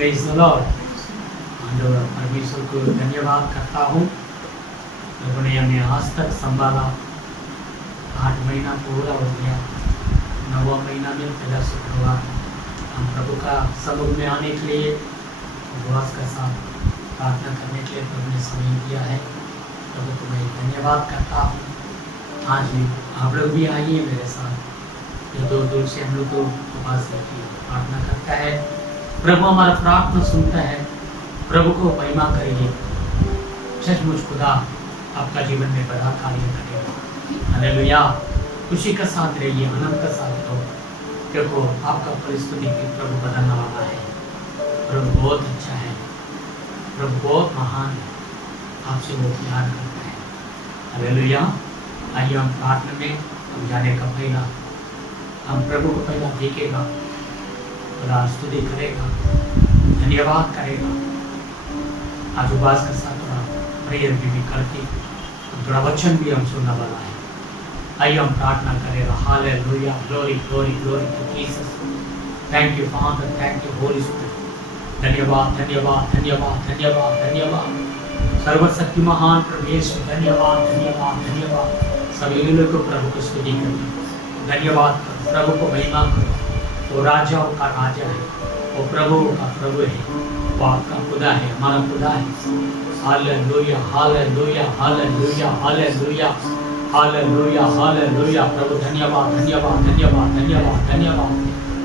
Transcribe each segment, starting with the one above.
Praise the Lord. परमेश्वर को धन्यवाद करता हूँ, प्रभु ने हमें आज तक संभाला। 8 महीना पूरा हो गया, 9वां महीना में पहला शुक्रवार हम प्रभु का समुख में आने के लिए उपवास के साथ प्रार्थना करने के लिए प्रभु ने समय दिया है। प्रभु को मैं धन्यवाद करता हूँ। आज भी आप लोग भी आइए मेरे साथ, जो दूर दूर से हम लोग को उपवास की प्रार्थना करता है। प्रभु हमारा प्रार्थना सुनता है, प्रभु को महिमा करिए। सचमुच खुदा आपका जीवन में बड़ा कार्य करेगा। हालेलुया। खुशी का साथ रहिए, आनंद का साथ रहो, क्योंकि आपका परिस्थिति की प्रभु बदलने वाला है। प्रभु बहुत अच्छा है, प्रभु बहुत महान है, आपसे वो प्यार करता है। हालेलुया। आइए हम प्रार्थना में हम जाने का पहला हम प्रभु को पहला देखेगा, बड़ा स्तुति करेगा, धन्यवाद करेगा। आज उपवास के साथ थोड़ा प्रेयर भी करके थोड़ा वचन भी हम सुनने वाला है। आइए हम प्रार्थना करेगा। Hallelujah. Glory glory glory to Jesus. Thank you Father, thank you Holy Spirit. धन्यवाद धन्यवाद धन्यवाद धन्यवाद धन्यवाद सर्वशक्ति महान प्रभु यीशु। धन्यवाद धन्यवाद धन्यवाद। सभी लोगों को प्रभु को स्तुति करो, धन्यवाद करो, प्रभु को महिमा करो। वो राजाओं का राजा है, वो प्रभु का प्रभु है, वो आपका खुदा है, हमारा खुदा है। Hallelujah hallelujah hallelujah hallelujah hallelujah hallelujah. प्रभु धन्यवाद धन्यवाद धन्यवाद धन्यवाद धन्यवाद।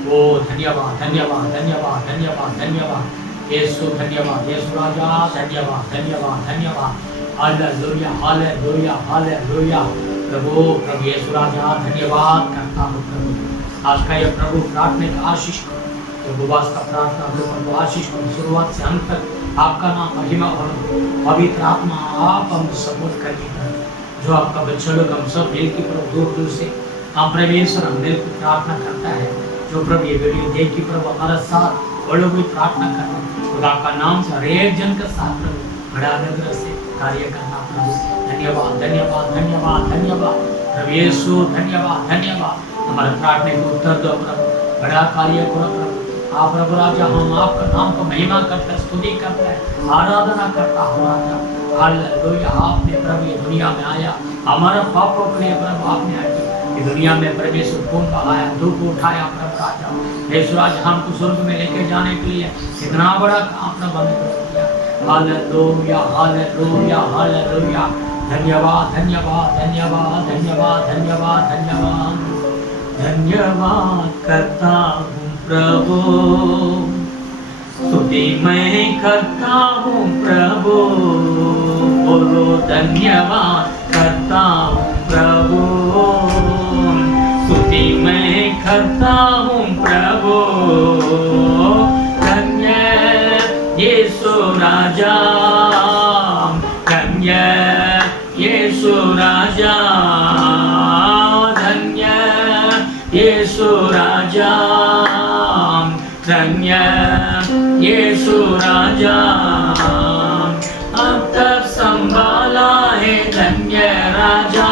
ओ धन्यवाद धन्यवाद धन्यवाद धन्यवाद धन्यवाद। यीशु धन्यवाद, यीशु राजा धन्यवाद धन्यवाद धन्यवाद। Hallelujah hallelujah hallelujah. प्रभु प्रभु यीशु राजा धन्यवाद करता हूँ। प्रभु आज का ये प्रभु प्रार्थना का आशीष करो, उपवास का प्रार्थना प्रभु आशीष करो, शुरुआत से अंत तक आपका नाम महिमा हो। पवित्र आत्मा आप हमको सपोर्ट करिए। जो आपका बच्चा लोग हम सब मिल के प्रभु दूर दूर से हम परमेश्वर हम मिल के प्रार्थना करता है। जो प्रभु ये वीडियो देख के प्रभु हमारा साथ वो लोग भी प्रार्थना करना, खुदा का नाम से हर एक जन का साथ प्रभु बड़ा अनुग्रह से कार्य करना। प्रभु धन्यवाद धन्यवाद धन्यवाद धन्यवाद। प्रभु यीशु धन्यवाद धन्यवाद। हमारे प्रार्थना को उत्तर दो प्रभु, बड़ा कार्य करो प्रभु। आप प्रभु राजा हम आपका नाम को महिमा करते हैं, स्तुति करते हैं, आराधना करता हूँ राजा। हालेलुया। आपने प्रभु ये दुनिया में आया, हमारा पापों के लिए प्रभु आपने आया ये दुनिया में परमेश्वर खून बहाया, दुख उठाया प्रभु राजा। यीशु आज हमको स्वर्ग में लेके जाने के लिए इतना बड़ा काम प्रभु ने किया। Hallelujah hallelujah hallelujah. धन्यवाद धन्यवाद धन्यवाद धन्यवाद धन्यवाद धन्यवाद धन्यवाद करता हूँ प्रभु, स्तुति मैं करता हूँ प्रभु। बोलो धन्यवाद करता हूँ प्रभु, स्तुति मैं करता हूँ प्रभु। धन्य यीशु राजा, धन्य यीशु राजा, धन्य यीशु राजा, धन्य यीशु राजा। अब तक संभाला है धन्य राजा,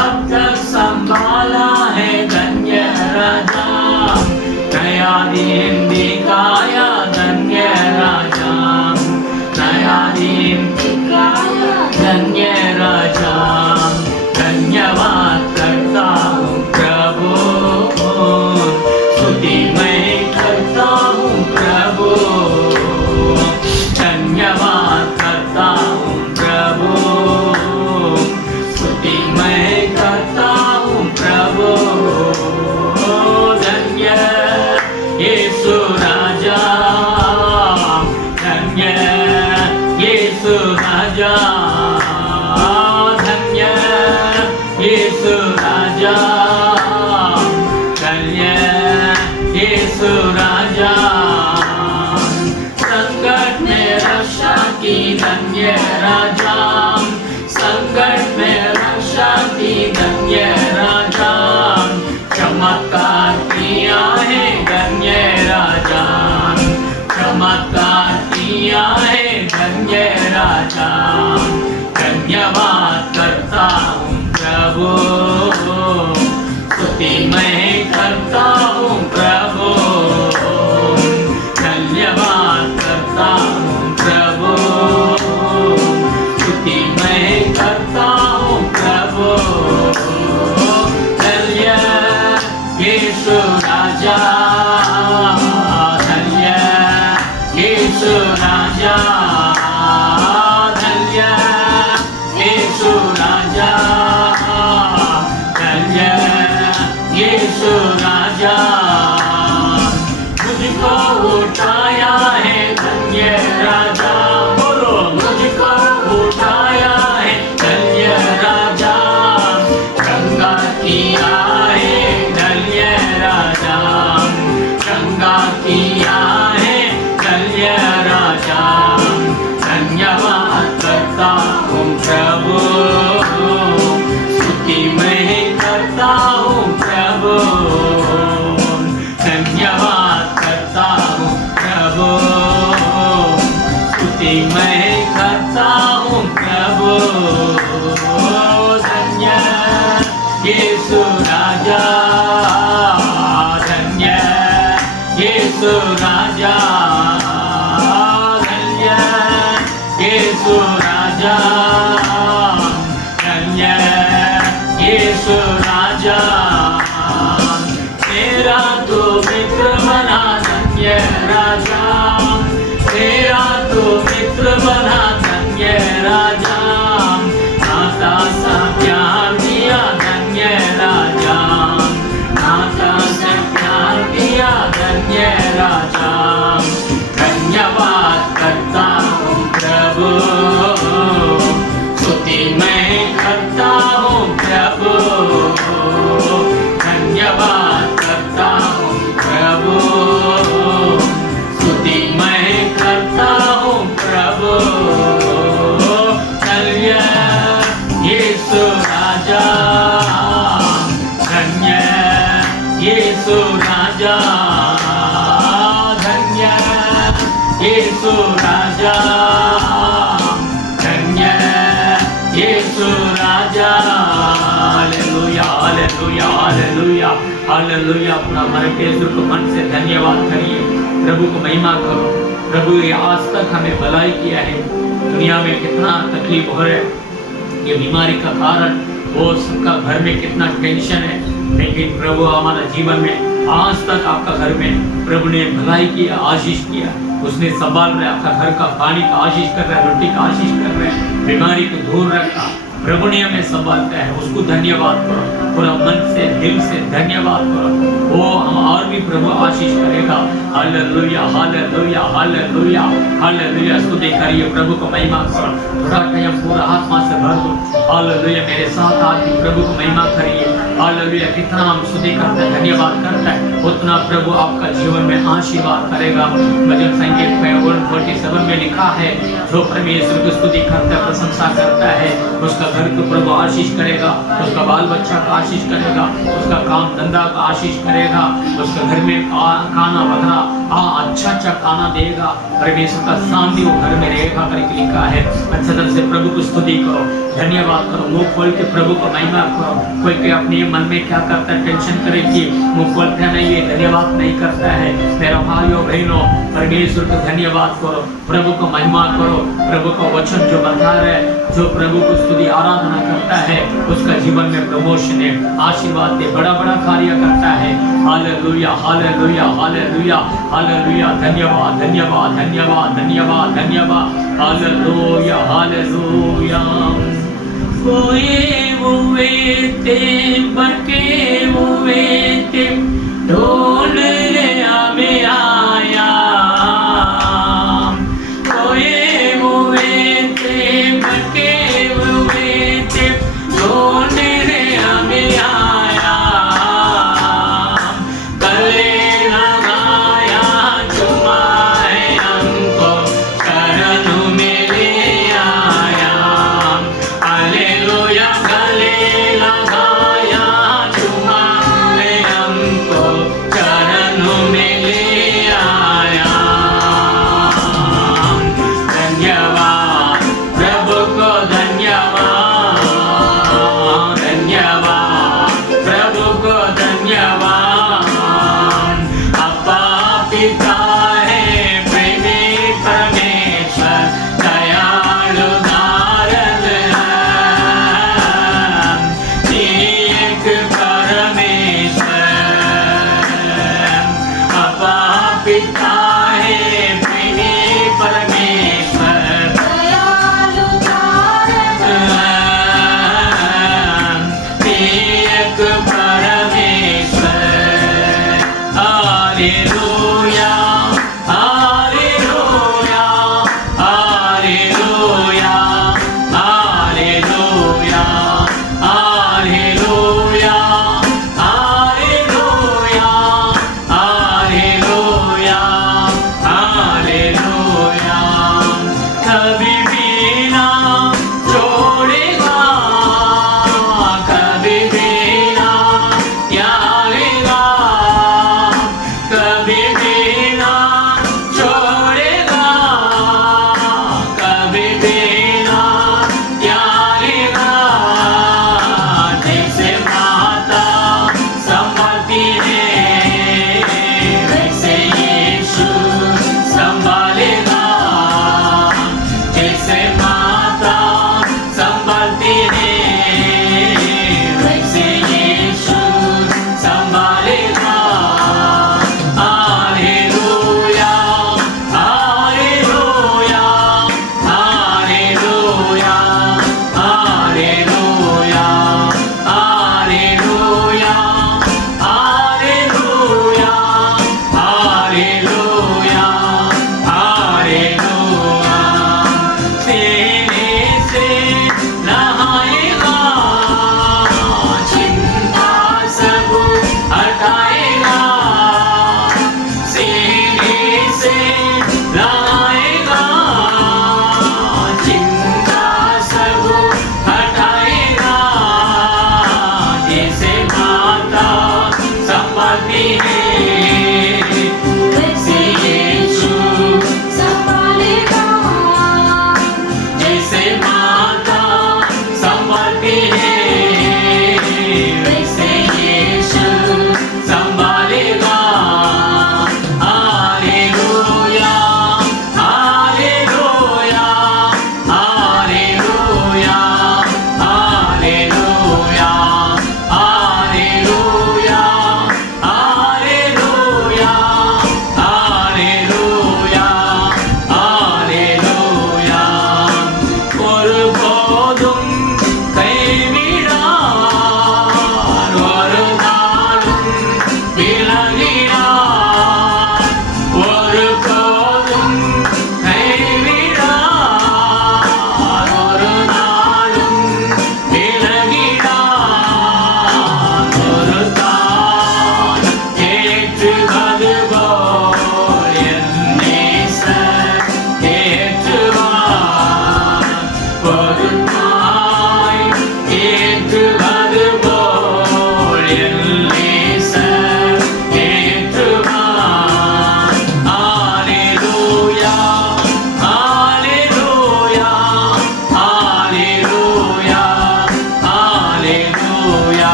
अब तक संभाला है धन्य राजा। नया दिन दिखाया धन्य राजा, नया दिन दिखाया धन्य राजा। धन्यवाद करता हूँ प्रभु, स्तुति मैं करता हूँ प्रभु। धन्यवाद करता हूँ प्रभु, स्तुति मैं करता हूँ प्रभु। धन्य यीशु राजा, धन्य यीशु राजा, धन्य यीशु राजा, धन्य यीशु राजा। संकट में रक्षा की धन्य राजा, संकट में रक्षा की धन्य राजा। चमत्कार किया है धन्य राजा, चमत्कार किया है धन्य राजा। धन्यवाद करता हूँ प्रभु, स्तुति मैं करता हूँ प्रभु। धन्यवाद स्तुति मैं करता हूँ प्रभु, धन्य यीशु राजा, धन्य यीशु राजा, धन्य यीशु राजा, धन्य यीशु राजा। मुझको उठाया है धन्य राजा, बोलो मुझको उठाया है धन्य राजा, गंगा किया है धन्य राजा, गंगा किया है धन्य राजा। धन्यवाद करता हूँ प्रभु, स्तुति मैं करता हूँ प्रभु, धन्यवाद करता हूँ प्रभु, स्तुति मैं करता हूँ प्रभु, धन्य यीशु राजा, धन्य यीशु राजा, धन्य यीशु राजा, धन्य यीशु राजा। तेरा तो मित्र बना धन्य राजा, तेरा तो मित्र बना धन्य राजा, माता सा प्यार दिया धन्य राजा, माता से प्यार दिया धन्य राजा। धन्यवाद करता हूँ प्रभु, स्तुति मैं करता हूँ प्रभु, धन्यवाद करता हूँ प्रभु, स्तुति मैं करता हूँ प्रभु, धन्य यीशु राजा, धन्य यीशु राजा, धन्य यीशु राजा, धन्य यीशु राजा। Hallelujah hallelujah hallelujah hallelujah. अपना हमारे परमेश्वर को मन से धन्यवाद करिए, प्रभु को महिमा करो। प्रभु ये आज तक हमें भलाई किया है, दुनिया में कितना तकलीफ हो रहा है, ये बीमारी का कारण वो सबका घर में कितना टेंशन है, लेकिन प्रभु हमारा जीवन में आज तक आपका घर में प्रभु ने भलाई किया, आशीष किया, उसने संभाल रहा है, आपका घर का पानी का आशीष कर रहा है, रोटी का आशीष कर रहा है, बीमारी को दूर रखा, प्रभु ने हमें संभालता है, उसको धन्यवाद करो, पूरा मन से दिल से धन्यवाद करो, वो हम और भी प्रभु आशीष करेगा। Hallelujah hallelujah hallelujah hallelujah. स्तुति करिए, प्रभु को महिमा करो, थोड़ा टाइम पूरा आत्मा से भर दो। हालेलुया, मेरे साथ आके प्रभु को महिमा करिए। हालेलुया, कितना हम स्तुति करते हैं, धन्यवाद करते हैं, उतना प्रभु आपका जीवन में आशीर्वाद करेगा। भजन संगीत में 147 में लिखा है, जो परमेश्वर की स्तुति करता है, प्रशंसा करता है, उसका घर को प्रभु आशीष करेगा, उसका बाल बच्चा का आशीष करेगा, उसका काम धंधा का आशीष करेगा, उसका घर में खाना वगैरह अच्छा अच्छा खाना देगा, परमेश्वर का शांति वो घर में रहेगा करके लिखा है। अच्छे तरह से प्रभु को स्तुति करो, धन्यवाद करो, मुंह खोल के प्रभु को महिमा करो। कोई के अपने मन में क्या करता है, टेंशन करे कि मुंह खोलता नहीं है, धन्यवाद नहीं करता है। मेरा भाइयों बहनों, परमेश्वर को धन्यवाद करो, प्रभु को महिमा करो, प्रभु का वचन जो बता रहे हैं, जो प्रभु को स्तुति आराधना करता है, उसका जीवन में प्रमोशन है, आशीर्वाद दे, बड़ा बड़ा कार्य करता है। Hallelujah hallelujah hallelujah hallelujah. धन्यवाद धन्यवाद धन्यवाद धन्यवाद धन्यवाद। Hallelujah hallelujah. कोई हुए थे बके हुए थे, ढूंढने हमें आया, कोई हुए थे बके हुए थे, ढूंढने हमें आया, गले लगाया, चुमा है हमको, शरण में ले आया। हालेलुया, गले लगाया, चुमा है हमको, शरण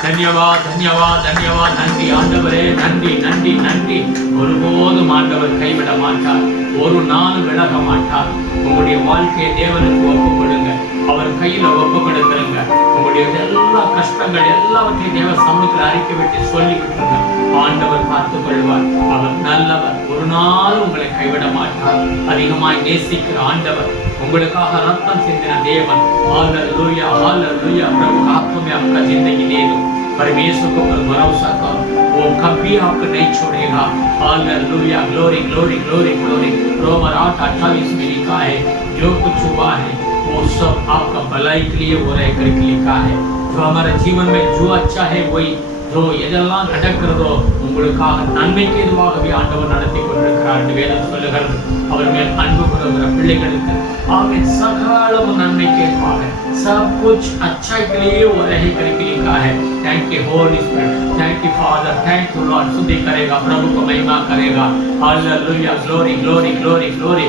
धन्यवाद धन्यवाद धन्यवाद நன்றி ஆண்டவரே நன்றி நன்றி நன்றி ஒருபோதும் ஆண்டவர் கைவிட மாட்டார் ஒரு நாள் விலக மாட்டார் உங்களுடைய வாழ்க்கையை தேவனுக்கு ஒப்பு கொடுங்க அவர் கையில ஒப்பு கொடுத்துருங்க உங்களுடைய எல்லா கஷ்டங்கள் எல்லாவற்றையும் தேவ சமூகத்தில் அறிக்கை விட்டு சொல்லி விட்டுருங்க ஆண்டவர் பார்த்துக் கொள்வார் அவர் நல்லவர் ஒரு நாள் உங்களை கைவிட மாட்டார் அதிகமாய் நேசிக்கிற ஆண்டவர் उंगलकाह रत्न सिंधिन देवन हालेलुया हालेलुया प्रभु आपको में आपका जिंदगी दे दो परमेश्वर को पर भरोसा करो वो कभी आपको नहीं छोड़ेगा hallelujah glory glory glory glory Romans 8:28 में लिखा है जो कुछ हुआ है वो सब आपका भलाई के लिए हो रहे करके लिखा है जो हमारे जीवन में जो अच्छा है वही जो எதெல்லாம் நடக்கிறதோ உங்களுக்காக நன்மைக்கு எதுவாகவே ஆண்டவர் நடத்தி கொண்டிருக்கிறார் என்று வேதம் சொல்லுகிறது அவர் மேல் அன்பு கொள்கிற பிள்ளைகளுக்கு आमीन सकालम नन्मे के द्वार है सब कुछ अच्छाई के लिए वो रहे करके लिखा है thank you Holy spirit thank you Father thank you Lord स्तुति करेगा प्रभु को महिमा करेगा hallelujah glory glory glory glory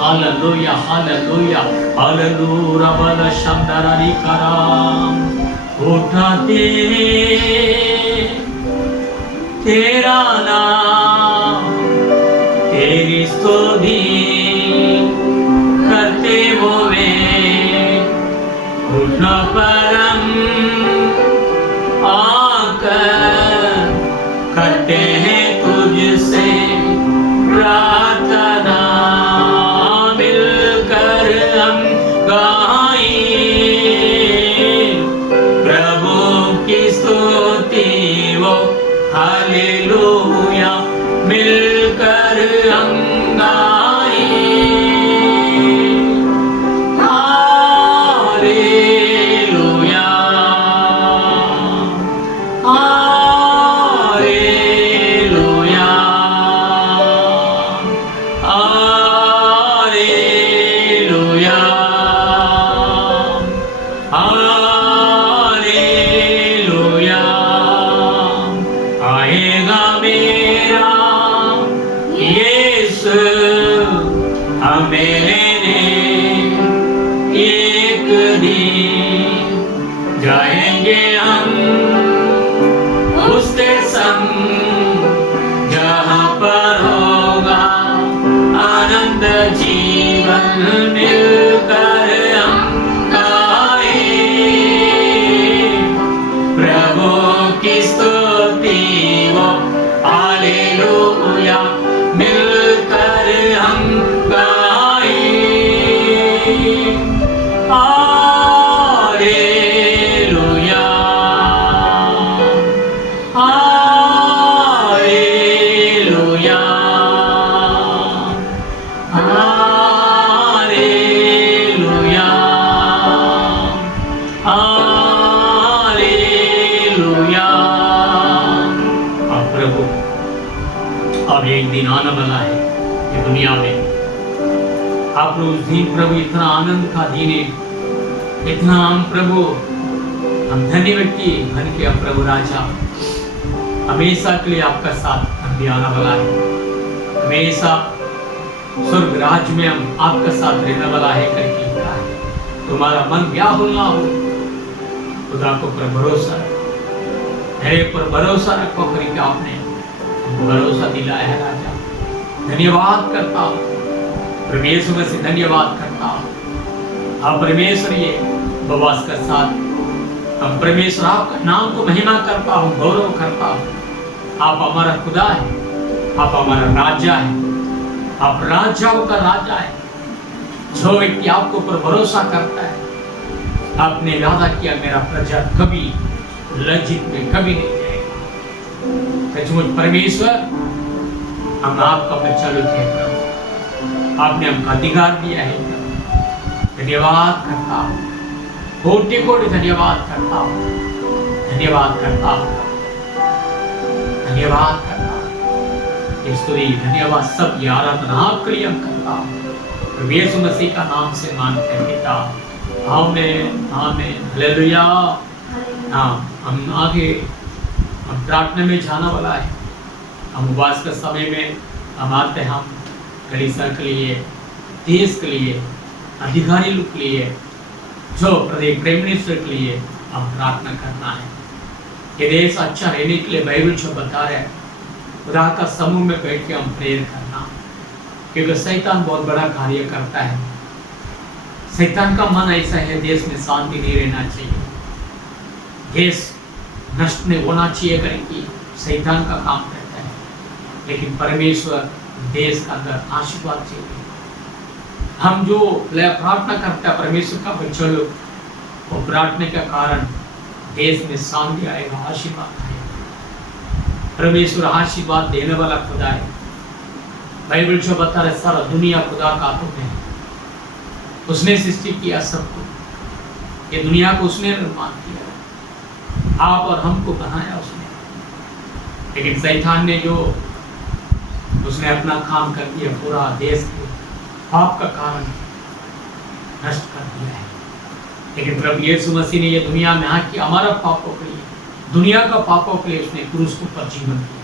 hallelujah hallelujah hallelujah बल शब्दरारी कराम उठाते तेरा नाम तेरी स्तुति करते हुए उठना परम आकर करते हैं तुझसे प्रार्थना मिलकर हम गाएं प्रभु की स्तुति वो हालेलुया मिलकर हम जाएंगे हम उसके संग जहाँ पर होगा आनंद जीवन मिलकर हम गाएं प्रभु की स्तुति वो हालेलुया मिलकर हम गाएं और एक दिन आने वाला है ये दुनिया में। आप लोग दिन प्रभु इतना आनंद का दिन है, इतना हम प्रभु हम धन्य व्यक्ति बन के प्रभु राजा हमेशा के लिए आपका साथ हम भी आने वाला है। हमेशा स्वर्ग राज में हम आपका साथ रहने वाला है करके लिखा है। तुम्हारा मन व्याकुल ना हो, खुदा को पर भरोसा मेरे पर भरोसा रखो करके आपने भरोसा दिलाया है राजा। धन्यवाद करता हूँ परमेश्वर में से धन्यवाद करता हूँ। आप परमेश्वर ये बवास के साथ हम परमेश्वर आपका नाम को महिमा करता हूँ, गौरव करता हूँ। आप हमारा खुदा है, आप हमारा राजा है, आप राजाओं का राजा है। जो व्यक्ति आपको पर भरोसा करता है, आपने वादा किया मेरा प्रजा कभी लज्जित में कभी नहीं जाएगा। सचमुच परमेश्वर हम आपका बच्चा थे प्रभु, आपने हमको अधिकार दिया है। धन्यवाद करता हूँ, कोटि कोटि धन्यवाद करता हूँ, धन्यवाद करता हूँ, धन्यवाद करता हूँ। स्तुति धन्यवाद सब आराधना आपके लिए हम करता हूँ प्रभु यीशु मसीह का नाम से मांगते हैं पिता, आमीन आमीन हालेलुया। हम आगे हम प्रार्थना में जाना वाला है। हम उपवास के समय में हम आते हैं, हम कलीसिया के लिए, देश के लिए, अधिकारी लोग के लिए, जो प्रदेश प्राइम मिनिस्टर के लिए हम प्रार्थना करना है। ये देश अच्छा रहने के लिए बाइबल जो बता रहे हैं, खुदा का समूह में बैठ के हम प्रेयर करना, क्योंकि शैतान बहुत बड़ा कार्य करता है। शैतान का मन ऐसा है देश में शांति नहीं रहना चाहिए, देश नष्ट नहीं होना चाहिए करके शैतान का काम करता है। लेकिन परमेश्वर देश का अंदर आशीर्वाद चाहिए। हम जो प्रार्थना करते हैं परमेश्वर का बच्चा लोग, वो प्रार्थना के कारण देश में शांति आएगा, आशीर्वाद आएगा। परमेश्वर आशीर्वाद देने वाला खुदा है। बाइबल जो बता रहे सारा दुनिया खुदा का हाथों में है। उसने सृष्टि किया सबको, ये दुनिया को उसने निर्माण किया, आप और हमको बनाया उसने। लेकिन शैतान ने जो उसने अपना काम कर दिया, पूरा देश के पाप का कारण नष्ट कर दिया है। लेकिन प्रभु यीशु मसीह ने ये दुनिया में आके हमारा पापों के लिए, दुनिया का पापों के लिए उसने क्रूस पर जीवन दिया,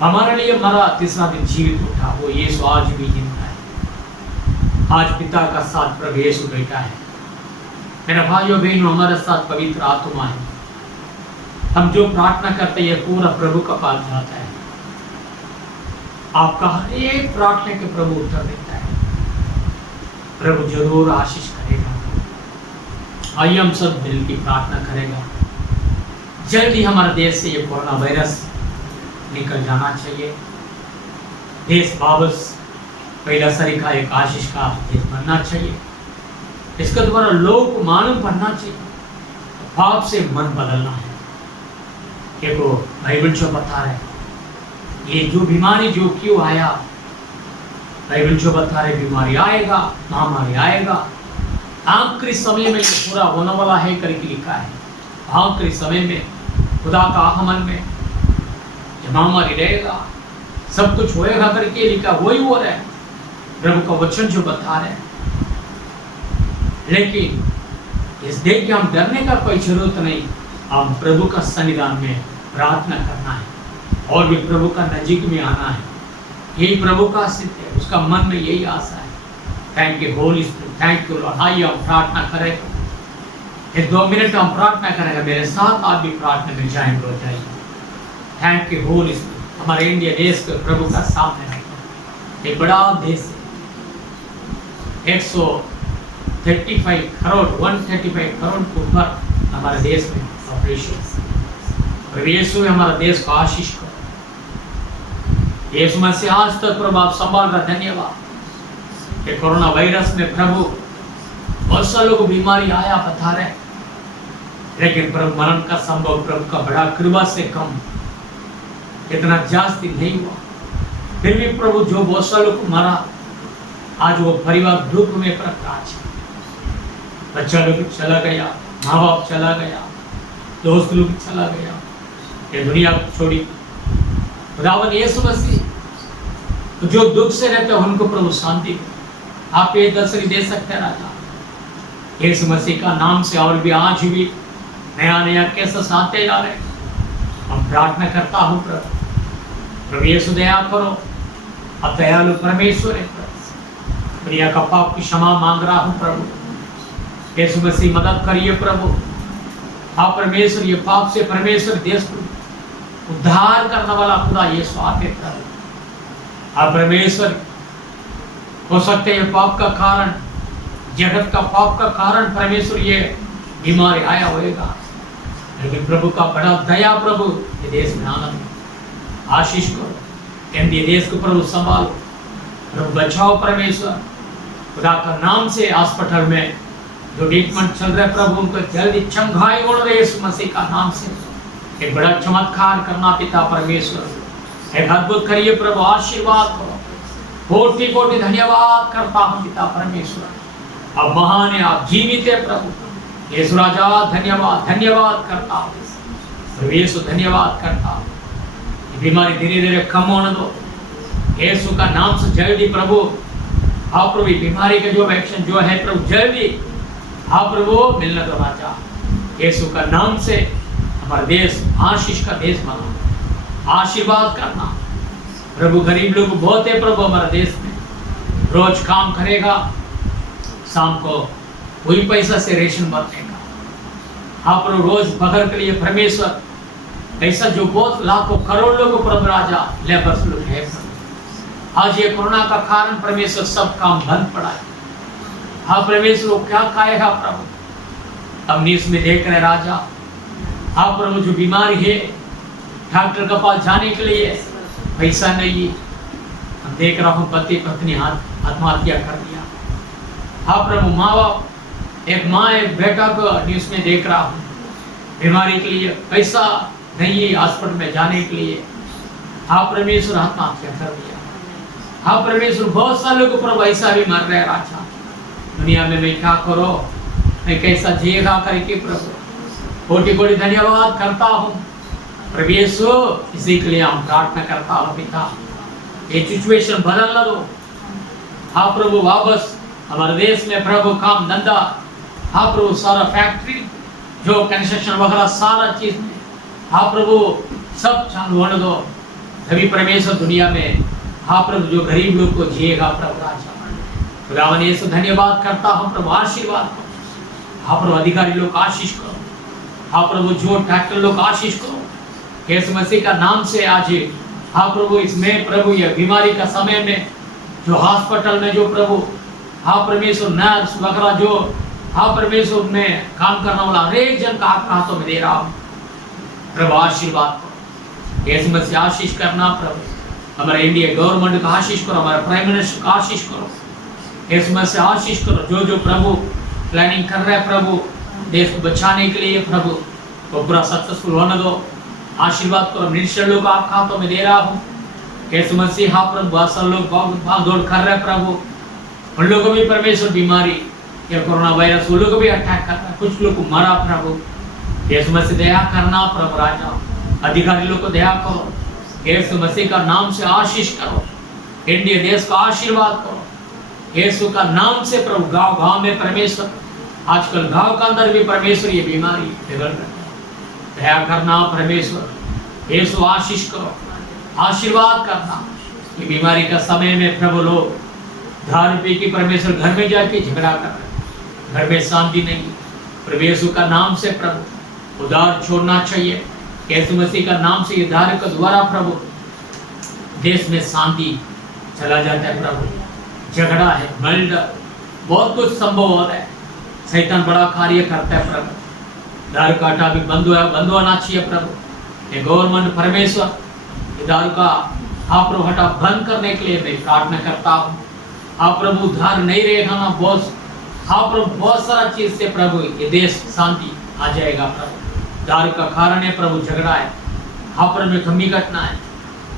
हमारे लिए मरा, तीसरा दिन जीवित उठा। वो यीशु आज भी जिंदा है। आज पिता का साथ प्रभु यीशु बैठा है। मेरे भाइयों बहनों, हमारे साथ पवित्र आत्मा है। हम जो प्रार्थना करते हैं पूरा प्रभु का पास जाता है। आपका हर एक प्रार्थना के प्रभु उत्तर देता है। प्रभु जरूर आशीष करेगा। आइए हम सब दिल की प्रार्थना करेगा। जल्दी हमारे देश से ये कोरोना वायरस निकल जाना चाहिए। देश वापस पहला सरी का एक आशीष का देश बनना चाहिए। इसके द्वारा लोग को मालूम पड़ना चाहिए, पाप से मन बदलना है। देखो बाइबल जो बता रहे, ये जो बीमारी जो क्यों आया, बाइबल जो बता रहे बीमारी आएगा, महामारी आएगा, आखिरी समय में ये पूरा होने वाला है करके लिखा है। आखिरी समय में खुदा का आगमन में ये महामारी रहेगा, सब कुछ होएगा करके लिखा, वही हो रहा है। प्रभु का वचन जो बता रहे हैं। लेकिन इस देख के हम डरने का कोई जरूरत नहीं। हम प्रभु का सन्निधान में प्रार्थना करना है और भी प्रभु का नजीक में आना है। यही प्रभु का सिद्ध है, उसका मन में यही आशा है। Thank you Holy spirit, thank you Lord. आइए हम प्रार्थना करें। एक 2 मिनट हम प्रार्थना करेंगे। मेरे साथ आप भी प्रार्थना में जाएंगे हो जाइए। Thank you Holy spirit. हमारे इंडिया देश को प्रभु का सामने रखो। एक बड़ा देश है, 135 करोड़ 135 करोड़ के ऊपर हमारे देश में पॉपुलेशन। प्रभु यीशु हमारा देश को आशीष करो। यीशु मसीह आज तक प्रभु आप संभाल रहा, धन्यवाद। ये कोरोना वायरस में प्रभु बहुत सारे लोग बीमारी आया बता रहे, लेकिन प्रभु मरण का संभव प्रभु का बड़ा कृपा से कम, इतना जास्ती नहीं हुआ। फिर भी प्रभु जो बहुत सारे लोग मरा, आज वो परिवार दुख में प्रकाश है। बच्चा लोग चला गया, माँ बाप चला गया, दोस्त लोग चला गया, ये दुनिया छोड़ी। खुदावन यीशु मसीह तो जो दुख से रहते हैं उनको प्रभु शांति, आप ये तसल्ली दे सकते हैं राजा। यीशु मसीह का नाम से और भी आज भी नया नया केसेस आते जा रहे, हम प्रार्थना करता हूँ प्रभु यीशु दया करो, अब दयालु परमेश्वर है प्रभु, दुनिया का पाप की क्षमा मांग रहा हूँ प्रभु, यीशु मसीह मदद करिए प्रभु। आप परमेश्वर ये पाप से परमेश्वर देश को उद्धार करने वाला खुदा यीशु आते प्रभु। आप परमेश्वर हो सकते हैं पाप का कारण, जगत का पाप का कारण परमेश्वर ये बीमारी आया होएगा, लेकिन प्रभु का बड़ा दया प्रभु ये देश में आनंद आशीष करो, ये देश को प्रभु संभालो, प्रभु बचाओ परमेश्वर। खुदा का नाम से हॉस्पिटल में जो ट्रीटमेंट चल रहा है प्रभु उनको जल्दी चंगाई हो रही है यीशु मसीह का नाम से। एक बड़ा चमत्कार करना पिता परमेश्वर, एक अद्भुत करिए प्रभु, आशीर्वाद करो, कोटि कोटि धन्यवाद करता हूँ पिता परमेश्वर। अब महान है, आप जीवित है प्रभु यीशु राजा, धन्यवाद धन्यवाद करता हूँ प्रभु यीशु, धन्यवाद करता हूँ। बीमारी धीरे धीरे कम होने दो यीशु का नाम से जल्दी प्रभु। हाँ प्रभु बीमारी का जो वैक्सीन जो है प्रभु जल्दी हाँ प्रभु मिलने दो राजा, यीशु का नाम से हमारा देश आशीष का देश बना, आशीर्वाद करना प्रभु। गरीब लोग बहुत है प्रभु हमारे देश में, रोज काम करेगा, शाम को वही पैसा से रेशन भरनेगा। हाँ प्रभु रोज बगर के लिए परमेश्वर, ऐसा जो बहुत लाखों करोड़ लोग प्रभु राजा लेबर्स लोग है प्रभु। आज ये कोरोना का कारण परमेश्वर सब काम बंद पड़ा है। हाँ परमेश्वर वो क्या खाएगा प्रभु, हम न्यूज में देख रहे राजा। हाँ प्रभु जो बीमारी है डॉक्टर के पास जाने के लिए पैसा नहीं, हम देख रहा हूँ पति पत्नी आत्महत्या कर दिया। हाँ प्रभु माँ बाप, एक माँ एक बेटा को न्यूज में देख रहा हूँ, बीमारी के लिए पैसा नहीं हॉस्पिटल में जाने के लिए। हाँ परमेश्वर आत्महत्या कर दिया। हाँ परमेश्वर बहुत सारे लोग प्रभु ऐसा भी मर रहे राजा, दुनिया में मैं क्या करो, मैं कैसा जिएगा करके प्रभु कोटि कोटि धन्यवाद करता हूँ प्रभु यीशु। इसी के लिए हम प्रार्थना करता हूँ पिता, ये सिचुएशन बदल दो। हाँ प्रभु वापस हमारे देश में प्रभु काम धंधा, हाँ प्रभु सारा फैक्ट्री जो कंस्ट्रक्शन वगैरह सारा चीज में हाँ प्रभु सब चालू होने दो, तभी परमेश्वर दुनिया में हाँ प्रभु जो गरीब लोग को जिएगा प्रभु राजा। खुदावन यीशु धन्यवाद करता हूँ प्रभु, आशीर्वाद करो। हाँ प्रभु अधिकारी लोग आशीष करो, हाँ प्रभु जो डॉक्टर लोग आशीष करो यीशु मसीह का नाम से। आज हाँ प्रभु इसमें प्रभु ये बीमारी का समय में जो हॉस्पिटल में जो प्रभु हाँ परमेश्वर नर्स वगैरह जो हाँ परमेश्वर में काम करने वाला हर एक जन का आपके हाथों में दे रहा हूँ प्रभु, आशीर्वाद करो यीशु मसीह। आशीष करना प्रभु, हमारे इंडिया गवर्नमेंट का आशीष करो, हमारे प्राइम मिनिस्टर का आशीष करो यीशु मसीह, आशीष करो। जो जो प्रभु प्लानिंग कर रहे हैं प्रभु देश को बचाने के लिए प्रभु वो पूरा सक्सेसफुल होने दो, आशीर्वाद करो। मिनिस्टर लोग आपके हाथों में दे रहा हूँ यीशु मसीह। हाँ प्रभु बहुत सारे लोग भाग दौड़ कर रहे हैं प्रभु, उन लोगों को भी परमेश्वर बीमारी या कोरोना वायरस उन लोगों को भी अटैक कर रहा है, कुछ लोग को मरा प्रभु यीशु मसीह दया करना प्रभु राजा। अधिकारी लोग को दया करो यीशु मसीह का नाम से, आशीष करो इंडिया देश का आशीर्वाद करो यीशु का नाम से प्रभु। गांव गांव में परमेश्वर, आजकल गांव का अंदर भी परमेश्वर ये बीमारी बिगड़ रही है, दया करना परमेश्वर यीशु, आशीष करो, आशीर्वाद करना। ये बीमारी का समय में प्रभु लोग दारू पी के परमेश्वर घर में जाके झगड़ा कर रहे हैं, घर में शांति नहीं। प्रभु यीशु का नाम से प्रभु उधार छोड़ना चाहिए यीशु मसीह का नाम से। ये धार का द्वारा प्रभु देश में शांति चला जाता है प्रभु, झगड़ा है मर्डर बहुत कुछ संभव होता है, शैतान बड़ा कार्य करता है प्रभु। दारू का अड्डा भी बंद होना चाहिए प्रभु। ये गवर्नमेंट परमेश्वर ये दारू का आप प्रभु हटा बंद करने के लिए मैं प्रार्थना करता हूँ। आप प्रभु उद्धार नहीं रहेगा ना बॉस, आप प्रभु बहुत सारा चीज से प्रभु ये देश शांति आ जाएगा प्रभु। दारू का कारण है प्रभु झगड़ा है, आप प्रभु कमी घटना है,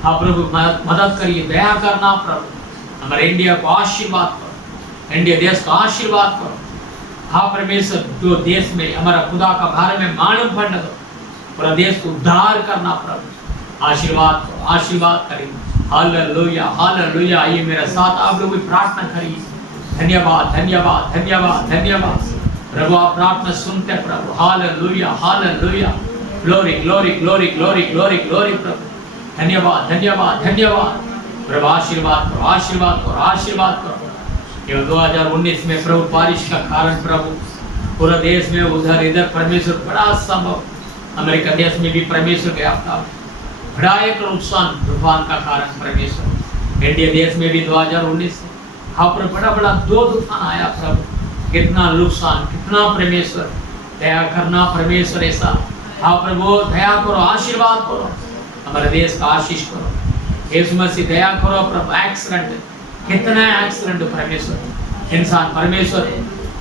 आप प्रभु मदद करिए, दया करना प्रभु। हमारे इंडिया को आशीर्वाद करो, इंडिया देश का आशीर्वाद करो। हाँ परमेश्वर जो देश में हमारा खुदा का बारे में मालूम पड़ने दो, पूरा देश को उद्धार करना प्रभु, आशीर्वाद करो, आशीर्वाद करेंगे। Hallelujah hallelujah. आइए मेरे साथ आप लोग भी प्रार्थना करिए। धन्यवाद धन्यवाद धन्यवाद धन्यवाद प्रभु, आप प्रार्थना सुनते हैं प्रभु। Hallelujah hallelujah. Glory glory glory glory glory glory प्रभु। धन्यवाद धन्यवाद धन्यवाद प्रभु। आशीर्वाद करो आशीर्वाद करो आशीर्वाद करो। ये 2019 में प्रभु बारिश का कारण प्रभु पूरा देश में उधर इधर परमेश्वर बड़ा संभव, अमेरिका देश में भी परमेश्वर गया था, बड़ा एक नुकसान तूफान का कारण परमेश्वर। इंडिया देश में भी 2019 हाँ पर बड़ा बड़ा 2 तूफान आया प्रभु। कितना नुकसान, कितना परमेश्वर दया करना परमेश्वर ऐसा। हाँ प्रभु दया करो आशीर्वाद करो, हमारे देश का आशीष करो यीशु मसीह, दया करो प्रभु। एक्सीडेंट, कितना एक्सीडेंट परमेश्वर, इंसान परमेश्वर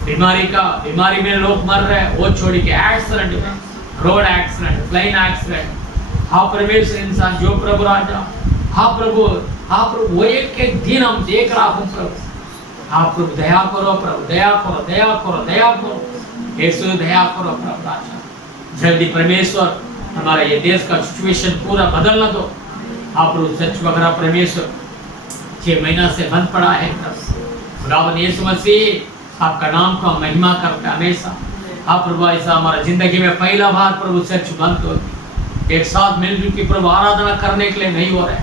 बीमारी में लोग मर रहे हैं, वो छोड़ के एक्सीडेंट में, रोड एक्सीडेंट, प्लेन एक्सीडेंट। हाँ परमेश्वर इंसान जो प्रभु राजा, हाँ प्रभु वो एक दिन हम देख रहा हूँ प्रभु। हाँ प्रभु दया करो प्रभु, दया करो दया करो दया करो यीशु, दया करो प्रभु राजा। जल्दी परमेश्वर हमारा ये देश का सिचुएशन पूरा बदलना दो। हाँ प्रभु सच वगैरह परमेश्वर 6 महीना से बंद पड़ा है प्रभु। यीशु मसीह आपका नाम का महिमा करते हमेशा। आप प्रभु ऐसा हमारा जिंदगी में पहला बार प्रभु चर्च बंद हो, एक साथ मिलजुल के प्रभु आराधना करने के लिए नहीं हो रहे,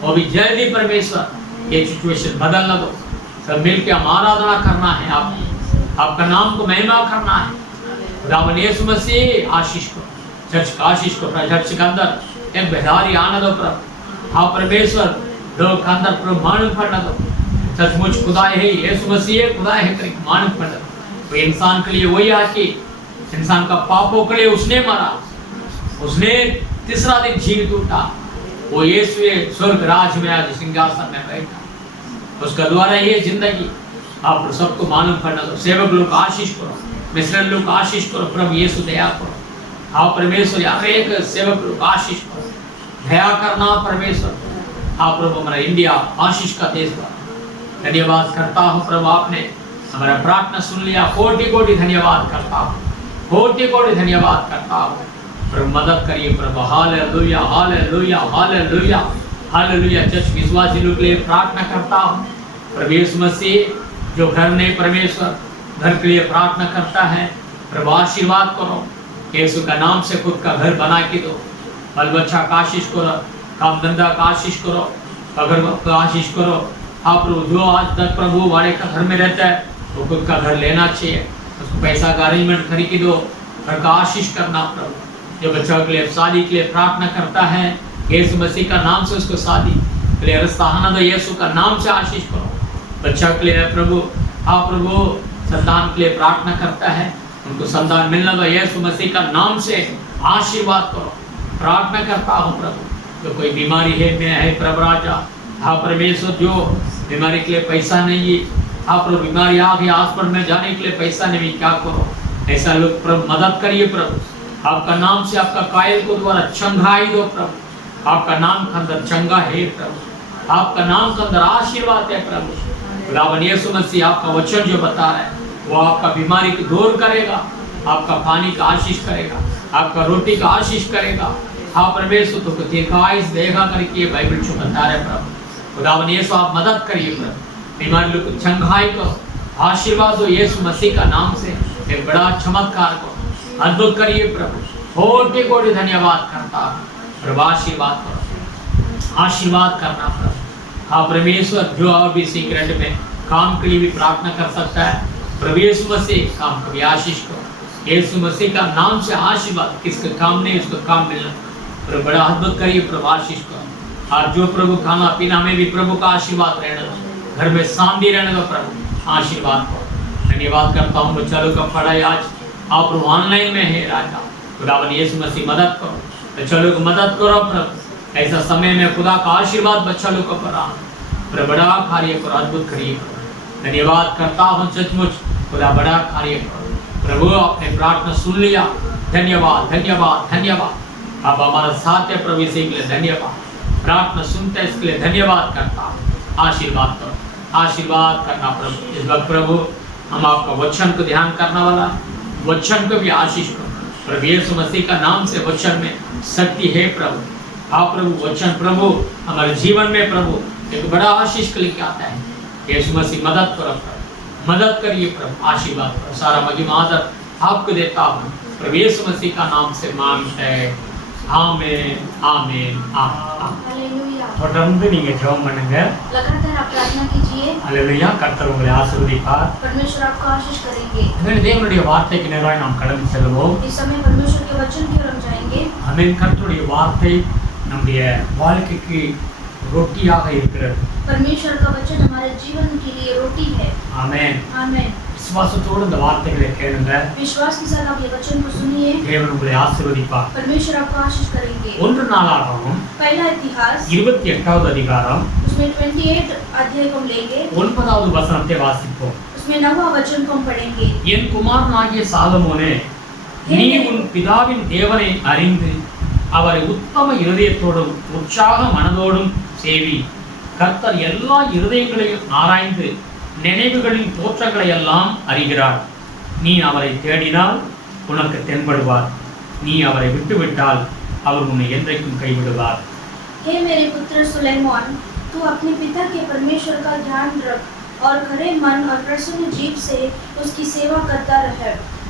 वो भी जल्दी परमेश्वर ये सिचुएशन बदलना दो। सब मिल के हम आराधना करना है, आपका नाम को महिमा करना है। खुदावन यीशु मसीह आशीष को, चर्च का आशीष को, चर्च के अंदर एक बेदारी आने दो प्रभु। हाँ परमेश्वर लोग के अंदर प्रभु मानव पड़ना दो। सचमुच खुदा है यीशु मसीह, खुदा है करके मानव पड़ना दो। वो इंसान के लिए वही आके इंसान का पापों के लिए उसने मरा, उसने तीसरा दिन जीवित उठा, वो यीशु स्वर्ग राज में आज सिंहासन में बैठा, उसका द्वारा ये जिंदगी। आप सबको मालूम करना दो। सेवक लोग आशीष करो, मिश्रण लोग आशीष करो प्रभु यीशु, दया करो। हाँ परमेश्वर हर एक सेवक लोग आशीष करो, दया करना परमेश्वर। हाँ प्रभु हमारा इंडिया आशीष का देश बना। धन्यवाद करता हूँ प्रभु, आपने हमारा प्रार्थना सुन लिया, कोटि कोटि धन्यवाद करता हूँ, कोटि कोटि धन्यवाद करता हूँ प्रभु। मदद करिए प्रभु। Hallelujah hallelujah hallelujah hallelujah. Church विश्वासी लोग के लिए प्रार्थना करता हूँ प्रभु यीशु मसीह, जो घर नहीं परमेश्वर घर के लिए प्रार्थना करता है प्रभु, आशीर्वाद करो यीशु का नाम से, खुद का घर बना के दो, बाल बच्चा का आशीष करो, काम धंधा का आशीष करो, अगर का आशीष करो। हाँ प्रभु जो आज तक प्रभु वाले का घर में रहता है वो खुद का घर लेना चाहिए, उसको पैसा का अरेंजमेंट खरीद के दो, घर का आशीष करना प्रभु। जो बच्चों के लिए शादी के लिए प्रार्थना करता है यीशु मसीह का नाम से, उसको शादी के लिए रास्ता आना दो, यीशु का नाम से आशीष करो। बच्चा के लिए प्रभु, हाँ प्रभु संतान के लिए प्रार्थना करता है, उनको संतान मिलना दो, यीशु मसीह का नाम से आशीर्वाद करो। प्रार्थना करता हूँ प्रभु, जो कोई बीमारी है मैं है प्रभु राजा, हाँ परमेश्वर जो बीमारी के लिए पैसा नहीं है, हाँ प्रभु बीमारी आ गई हॉस्पिटल में जाने के लिए पैसा नहीं, क्या करो ऐसा लोग प्रभु मदद करिए प्रभु। आपका नाम से आपका कायल को द्वारा चंगाई दो प्रभु, आपका नाम के अंदर चंगा है प्रभु, आपका नाम के अंदर आशीर्वाद है प्रभु। खुदावन यीशु मसीह आपका वचन जो बता रहा है वो आपका बीमारी को दूर करेगा, आपका पानी का आशीष करेगा, आपका रोटी का आशीष करेगा। हाँ परमेश्वर तो दीर्घायुष देगा करके बाइबल जो बता रहे प्रभु। खुदावन यीशु आप मदद करिए प्रभु, बीमारी लोग को चंगाई करो, आशीर्वाद दो यीशु मसीह का नाम से, एक बड़ा चमत्कार को अद्भुत करिए प्रभु। कोटि कोटि धन्यवाद करता प्रभु, आशीर्वाद करो, आशीर्वाद करना प्रभु। हाँ परमेश्वर जो और भी सीक्रेट में काम के लिए भी प्रार्थना कर सकता है प्रभु यीशु मसीह, काम को भी आशीष करो यीशु मसीह का नाम से आशीर्वाद। किसका काम नहीं उसको काम मिलना प्रभु, बड़ा अद्भुत करिए प्रभु, आशीष करो। और जो प्रभु खाना पीना में भी प्रभु का आशीर्वाद रहने दो, घर में शांति रहने दो प्रभु, आशीर्वाद करो। धन्यवाद करता हूँ बच्चा लोग का पढ़ाई आज आप लोग ऑनलाइन में है राजा, खुदावन यीशु मसीह मदद करो, बच्चा लोग मदद करो प्रभु। ऐसा समय में खुदा का आशीर्वाद बच्चा लोग को पड़ा प्रभु, बड़ा कार्य करो, अद्भुत करिए प्रभु। धन्यवाद करता हूँ सचमुच खुदा, बड़ा कार्य करो प्रभु। आपने प्रार्थना सुन लिया, धन्यवाद धन्यवाद धन्यवाद। आप हमारा साथ है प्रभु, इसी के लिए धन्यवाद। प्रार्थना सुनते हैं इसके लिए धन्यवाद करता हूँ, आशीर्वाद करो, आशीर्वाद करना प्रभु। इस वक्त प्रभु हम आपका वचन को ध्यान करने वाला, वचन को भी आशीष करो प्रभु यीशु मसीह का नाम से। वचन में शक्ति है प्रभु, हाँ प्रभु, वचन प्रभु हमारे जीवन में प्रभु एक बड़ा आशीष लेके आता है। यीशु मसीह मदद करो प्रभु, मदद करिए प्रभु, आशीर्वाद करो। सारा महिमा आदर आपको देता हूँ प्रभु यीशु मसीह का नाम से मांगते हैं, आमीन आमीन आमीन। हालेलुया। தொடர்ந்து நீங்க ஜெபம் பண்ணுங்க। लगातार आप प्रार्थना कीजिए। हालेलुया। கர்த்தர் உங்களை ஆசீர்வதிப்பார்। परमेश्वर आपको आशीष करेंगे। தேவனுடைய வார்த்தைக்கு நேராக நாம் கடந்து செல்வோம்। इस समय परमेश्वर के वचन की ओर हम जाएंगे। ஆமென்। கர்த்தருடைய வார்த்தை நம்முடைய வாழ்க்கைக்கு ரொட்டியாக இருக்கிறது। परमेश्वर का वचन हमारे जीवन के लिए रोटी है। ஆமென் आमीन। விசுவாசத்தோடு இந்த வார்த்தைகளை கேளுங்க। विश्वास के साथ आप ये वचन को सुनिए। தேவன் உங்களை ஆசீர்வதிப்பார்। परमेश्वर आपको आशीष करेंगे। 1 நாளாகமம் पहला इतिहास 28வது அதிகாரம் उसमें 28 अध्याय को हम लेंगे। 9வது வசனத்தை வாசிப்போம்। उसमें 9वां वचन को हम पढ़ेंगे। என் குமாரனாகிய சாலமோனே, நீ உன் பிதாவின் தேவனை அறிந்து அவரை உத்தம இருதயத்தோடும் உற்சாக மனதோடும் சேவி. கர்த்தர் எல்லா இருதயங்களையும் ஆராய்ந்து நினைவுகளின் தோற்றங்களை எல்லாம் அறிகிறார். நீ அவரை தேடினால் உனக்கு தென்படுவார், நீ அவரை விட்டுவிட்டால் அவர் உன்னை என்றைக்கும் கைவிடுவார்। हे मेरे पुत्र सुलेमान, तू अपने पिता के परमेश्वर का ध्यान रख और खरे मन और प्रसन्न जीव से उसकी सेवा करता रह,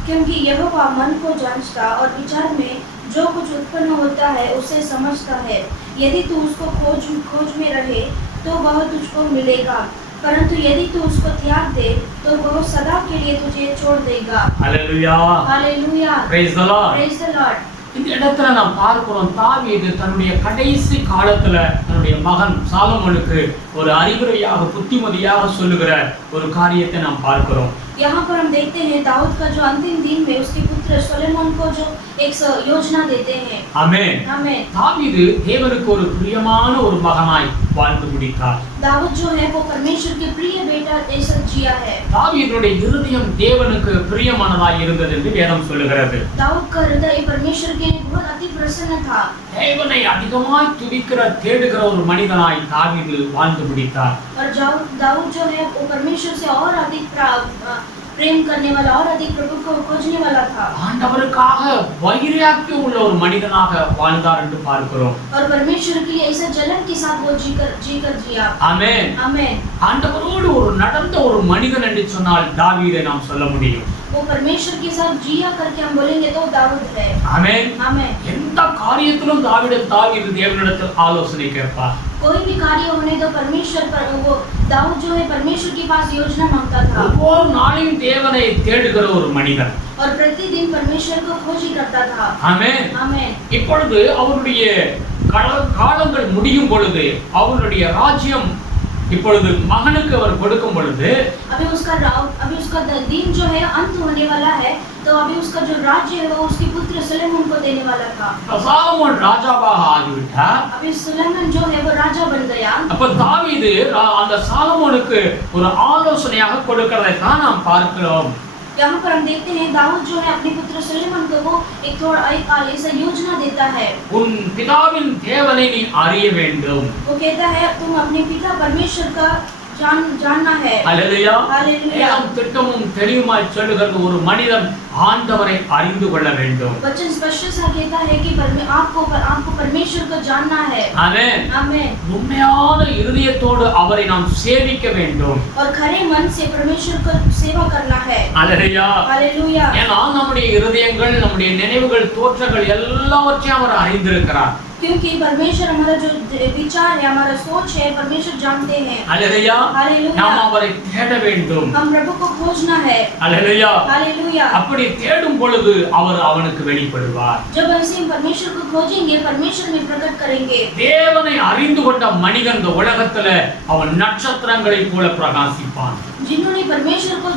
क्योंकि यहोवा मन को जांचता और विचार में जो कुछ उत्पन्न होता है उसे समझता है। यदि तू उसको खोज में रहे तो वह तुझको मिलेगा, परंतु यदि तू उसको त्याग दे तो वह सदा के लिए तुझे छोड़ देगा। Hallelujah, hallelujah, praise the Lord. Praise the Lord. இந்த இடத்துல நாம் பார்க்கிறோம், தாவீது தன்னுடைய கடைசி காலத்துல தன்னுடைய மகன் சாலமோனுக்கு ஒரு அறிவுரையாக புத்திமதியாக சொல்லுகிற ஒரு காரியத்தை நாம் பார்க்கிறோம்। यहाँ पर हम देखते हैं दाऊद का जो अंतिम दिन में उसके पुत्र सोलोमन को जो एक योजना देते हैं। आमेन। आमेन। தாவீது தேவனுக்கு ஒரு பிரியமான ஒரு மகனாய் வாழ்ந்து முடித்தார்। दाऊद जो है वो परमेश्वर के प्रिय बेटा ऐसा जिया है। தாவீதுடைய இருதயம் தேவனுக்கு பிரியமானதாய் இருந்தது என்று வேதம் சொல்லுகிறது। दाऊद का हृदय परमेश्वर के लिए बहुत अति प्रसन्न था। தேவனை அதிகமாய் துதிக்கிற தேடுகிற ஒரு மனிதனாய் தாவீது வாழ்ந்து முடித்தார்। और दाऊद जो है वो परमेश्वर से और अधिक प्रेम करने वाला और अधिक प्रभु को खोजने वाला था। ஆண்டவருக்காக வைராக்கியம் உள்ள ஒரு மனிதனாக வாழ்ந்தார் என்று பார்க்கிறோம்। और परमेश्वर के लिए ऐसा जलन के साथ वो जीकर जिया। आमेन। आमेन। ஆண்டவரோடு ஒரு நடந்த ஒரு மனிதன் என்று சொன்னால் தாவீதை நாம் சொல்ல முடியும்। वो परमेश्वर के साथ जिया करके हम बोलेंगे तो दाऊद है। आमेन। आमेन। எந்த காரியத்திலும் தாவீது தேவனிடத்தில் ஆலோசனை கேட்பார்। कोई भी कार्य होने तो परमेश्वर पर वो दाऊद जो है परमेश्वर के पास योजना मांगता था। ஒவ்வொரு நாளையும் தேவனை தேடுகிற ஒரு மனிதன்। और प्रतिदिन परमेश्वर को खोजी करता था। ஆமென்। आमेन। இப்பொழுது அவருடைய காலங்கள் முடியும் பொழுது அவருடைய ராஜ்யம் இப்பொழுது மகனுக்கு அவர் கொடுக்கும் பொழுது अभी उसका दिन जो है अंत होने वाला है, तो अभी उसका जो राज्य है वो उसके पुत्र सुलेमान को देने वाला था। சாலமோன் ராஜாவாக ஆகிவிட்டார்। अभी सुलेमान जो है वो राजा बन गया। அப்ப தாவீது அந்த சாலமோனுக்கு ஒரு ஆலோசனையாக கொடுக்கிறதை தான் நாம் பார்க்கிறோம்। यहाँ पर हम देखते हैं दाऊद जो है अपने पुत्र सुलेमान को वो एक ऐसा योजना देता है। உன் பிதாவின் தேவனை நீ அறிய வேண்டும்। वो कहता है तुम अपने पिता परमेश्वर का जानना है। हालेलुया। हालेलुया। திட்டமும் தெளிவுமாய் சொல்லுகிறது ஒரு மனிதன் ஆண்டவரை அறிந்து கொள்ள வேண்டும்। वचन स्पष्ट सा कहता है कि आपको परमेश्वर को जानना है। आमेन। आमेन। உண்மையான இருதயத்தோடு அவரை நாம் சேவிக்க வேண்டும்। और खरे मन से परमेश्वर को सेवा करना है। हालेलुया। हालेलुया। ஏன்னா நம்முடைய இருதயங்கள், நம்முடைய நினைவுகள், தோற்றங்கள் எல்லாவற்றையும் அவர் அறிந்திருக்கிறார்। क्योंकि परमेश्वर हमारा जो विचार है, हमारा सोच है, परमेश्वर जानते हैं। हालेलुया। हालेलुया। நாம் அவரை தேட வேண்டும்। हम प्रभु को खोजना है। हालेलुया। हालेलुया। அப்படி தேடும் பொழுது அவர் அவனுக்கு வெளிப்படுவார்। जब ऐसे हम परमेश्वर को खोजेंगे परमेश्वर में प्रकट करेंगे। தேவனை அறிந்து கொண்ட மனிதன் இந்த உலகத்துல அவன் நட்சத்திரங்களைப் போல பிரகாசிப்பான்। जिन्होंने परमेश्वर को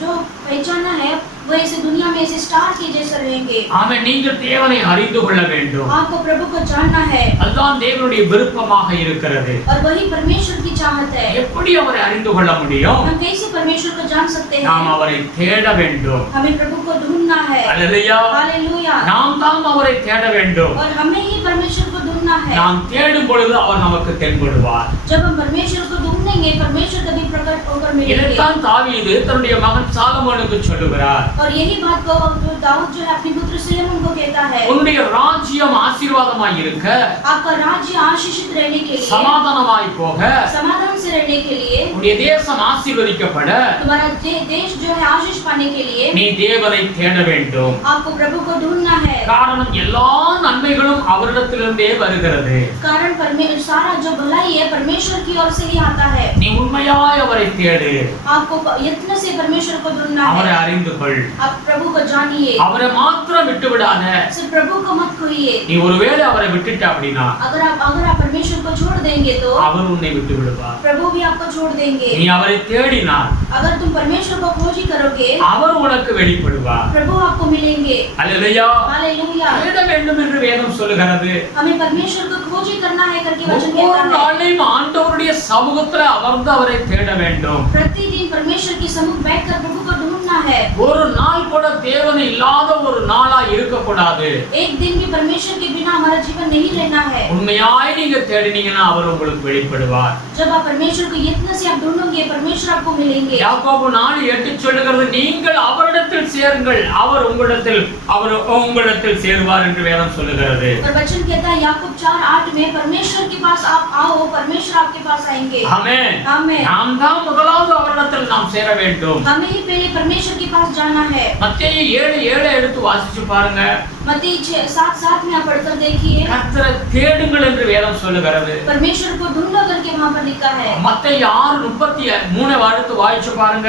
जो पहचाना है वो ऐसे दुनिया में ऐसे स्टार के जैसे रहेंगे। ஆமென்। நீங்கள் தேவனை அறிந்து கொள்ள வேண்டும்। आपको प्रभु को जानना है। அதுதான் தேவனுடைய விருப்பமாக இருக்கிறது। और वही परमेश्वर की चाहत है। எப்படி அவரை அறிந்து கொள்ள முடியும்? हम कैसे परमेश्वर को जान सकते हैं? நாம் அவரை தேட வேண்டும்। हमें प्रभु को ढूंढना है। हालेलुया। हालेलुया। நாம் தான் அவரை தேட வேண்டும்। और हमें ही परमेश्वर को ढूंढना है। நாம் தேடும் பொழுது அவர் நமக்கு தென்படுவார்। जब हम परमेश्वर को ढूंढने खोएंगे परमेश्वर तभी प्रकट होकर मिलेंगे। இதைத்தான் தாவீது தன்னுடைய மகன் சாலமோனுக்கு சொல்லுகிறார். और यही बात को दाऊद जो है अपने पुत्र सुलेमान को कहता है, உன்னுடைய ராஜ்யம் ஆசீர்வாதமாய் இருக்க, आपका राज्य आशीषित रहने के लिए, சமாதானமாய் போக, समाधान से रहने के लिए, உன்னுடைய தேசம் ஆசீர்வதிக்கப்பட, तुम्हारा देश जो है आशीष पाने के लिए நீ தேவனை தேட வேண்டும். आपको प्रभु को ढूंढना है। காரணம் எல்லா நன்மைகளும் அவரிடத்திலிருந்தே வருகிறது. कारण सारा जो भलाई है परमेश्वर की ओर से ही आता है। நீ உண்மையாய் அவரை தேடு. आपको यत्न से परमेश्वर को ढूंढना அவரை है। அறிந்து கொள். आप प्रभु को जानिए, அவரை மாத்திரம் விட்டு விடாத. सिर्फ प्रभु को मत खोइए। நீ ஒருவேளை அவரை விட்டுட்ட அப்படினா, अगर आप परमेश्वर को छोड़ देंगे तो அவர் உன்னை விட்டு விடுவார். प्रभु भी आपको छोड़ देंगे। நீ அவரை தேடினால், अगर तुम परमेश्वर को खोजी करोगे, அவர் உனக்கு வெளிப்படுவார். प्रभु आपको मिलेंगे। அல்லேலூயா. हालेलुया। தேட வேண்டும் என்று வேதம் சொல்லுகிறது. हमें परमेश्वर को खोजी करना है करके वचन ஒவ்வொரு कहता है। நாளையும் ஆண்டவருடைய சமூகத்துல அமர்ந்து அவரை தேட வேண்டும். प्रतिदिन परमेश्वर के सम्मुख बैठकर प्रभु को ढूंढना है। ஒரு நாள் கூட தேவன் இல்லாத ஒரு நாளா இருக்கக்கூடாது. एक दिन भी परमेश्वर के बिना हमारा जीवन नहीं लेना है। உண்மையாய் நீங்க தேடினீங்கன்னா அவர் உங்களுக்கு வெளிப்படுவார். जब आप परमेश्वर को यत्न से आप ढूंढोगे परमेश्वर आपको मिलेंगे। யாக்கோபு 4:8 சொல்லுகிறது, நீங்கள் அவரிடத்தில் சேருங்கள், அவர் உங்களிடத்தில் சேருவார் என்று வேதம் சொல்லுகிறது. और वचन कहता है याकूब 4:8 में परमेश्वर के पास आप आओ, परमेश्वर आपके पास आएंगे। ஆமென். आमीन। நாம் தான் முதலாவது அவரிடத்தில் நாம் சேர வேண்டும். हमें ही पहले परमेश्वर के पास जाना है। மத்தேயு 7:7 எடுத்து வாசிச்சு பாருங்க. मत्ती 7:7 में आप पढ़कर देखिए, கர்த்தரை தேடுங்கள் என்று வேதம் சொல்லுகிறது. परमेश्वर को ढूंढो करके वहां पर लिखा है। மத்தேயு 6:33 எடுத்து வாசிச்சு பாருங்க.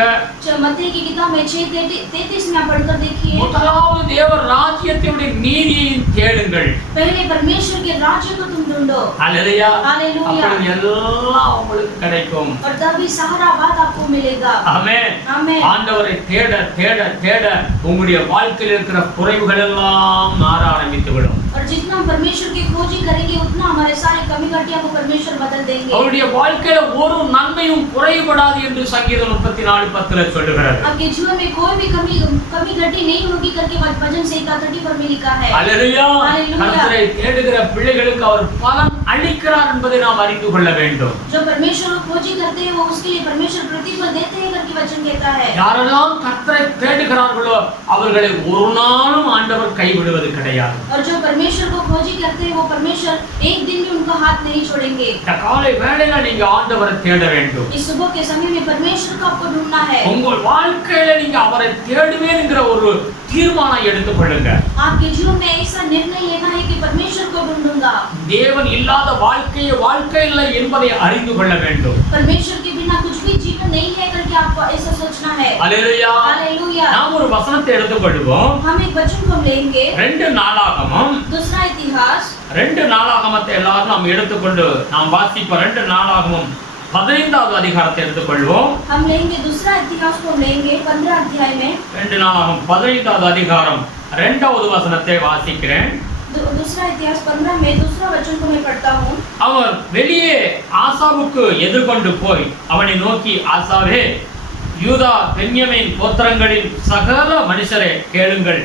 मत्ती की किताब में 6:33 में आप पढ़कर देखिए, முதலாவது தேவ ராஜ்யத்தினுடைய நீதியை தேடுங்கள். पहले परमेश्वर के राज्य को तुम ढूंढो। அல்லேலூயா. हालेलुया। அப்பொழுது எல்லாம் உங்களுக்கு கிடைக்கும். और तभी सारा बात आपको मिलेगा। ஆமென். आमीन। ஆண்டவரை தேட தேட தேட உங்களுடைய வாழ்க்கையில் இருக்கிற குறைவுகள் எல்லாம் மாற ஆரம்பித்துவிடும். और जितना हम परमेश्वर की खोजी करेंगे उतना हमारे सारे कमी घटिया को परमेश्वर बदल देंगे। அவருடைய வாழ்க்கையில ஒரு நன்மையும் குறைபடாது என்று சங்கீதம் 34:10 சொல்லுகிறது. आपके जीवन में कोई भी कमी घटी नहीं होगी करके भजन संहिता 30 पर में लिखा है। அல்லேலூயா. हालेलुया। கர்த்தரை தேடுகிற பிள்ளைகளுக்கு அவர் பலன் அளிக்கிறார் என்பதை நாம் அறிந்து கொள்ள வேண்டும். जो परमेश्वर को खोजी करते हैं वो उसके लिए परमेश्वर प्रतिफल देते हैं करके वचन कहता है। யாரெல்லாம் கர்த்தரை தேடுகிறார்களோ அவர்களை ஒரு நாளும் ஆண்டவர் கைவிடுவது கிடையாது. और जो परमेश्वर को खोजी करते हैं वो परमेश्वर एक दिन भी उनका हाथ नहीं छोड़ेंगे। இந்த காலை வேளையில நீங்க ஆண்டவரை தேட வேண்டும். इस सुबह के समय में परमेश्वर को आपको ढूंढना है। உங்கள் வாழ்க்கையில நீங்க அவரை தேடுவேன்ங்கிற ஒரு தீர்மானம் எடுத்துக்கொள்ளுங்க. आपके जीवन में ऐसा निर्णय लेना है कि परमेश्वर को ढूंढूंगा। தேவன் இல்லாத வாழ்க்கை இல்லை என்பதை அறிந்து கொள்ள வேண்டும். परमेश्वर के बिना कुछ भी जीवन नहीं है करके आपको ऐसा सोचना है। அல்லேலூயா. हालेलुया। நாம் ஒரு வசனத்தை எடுத்துக்கொள்வோம். हम एक वचन को लेंगे। 2 நாளாகமம், दूसरा इतिहास 2 நாளாகமத்தை எல்லாரும் நாம் எடுத்துக்கொண்டு நாம் வாசிப்போம். 2 நாளாகமம் 15வது அதிகாரத்தை எடுத்துக்கொள்வோம். हम लेंगे दूसरा इतिहास को लेंगे 15 अध्याय में। 2 நாளாகமம் 15வது அதிகாரம் 2வது வசனத்தை வாசிக்கிறேன். दूसरा इतिहास 15 में दूसरा वचन को मैं पढ़ता हूँ। அவர் வெளியே ஆசாவுக்கு எதிர்கொண்டு போய் அவனை நோக்கி, ஆசாவே, யூதா பென்யமீன் கோத்திரங்களின் சகல மனுஷரே கேளுங்கள்,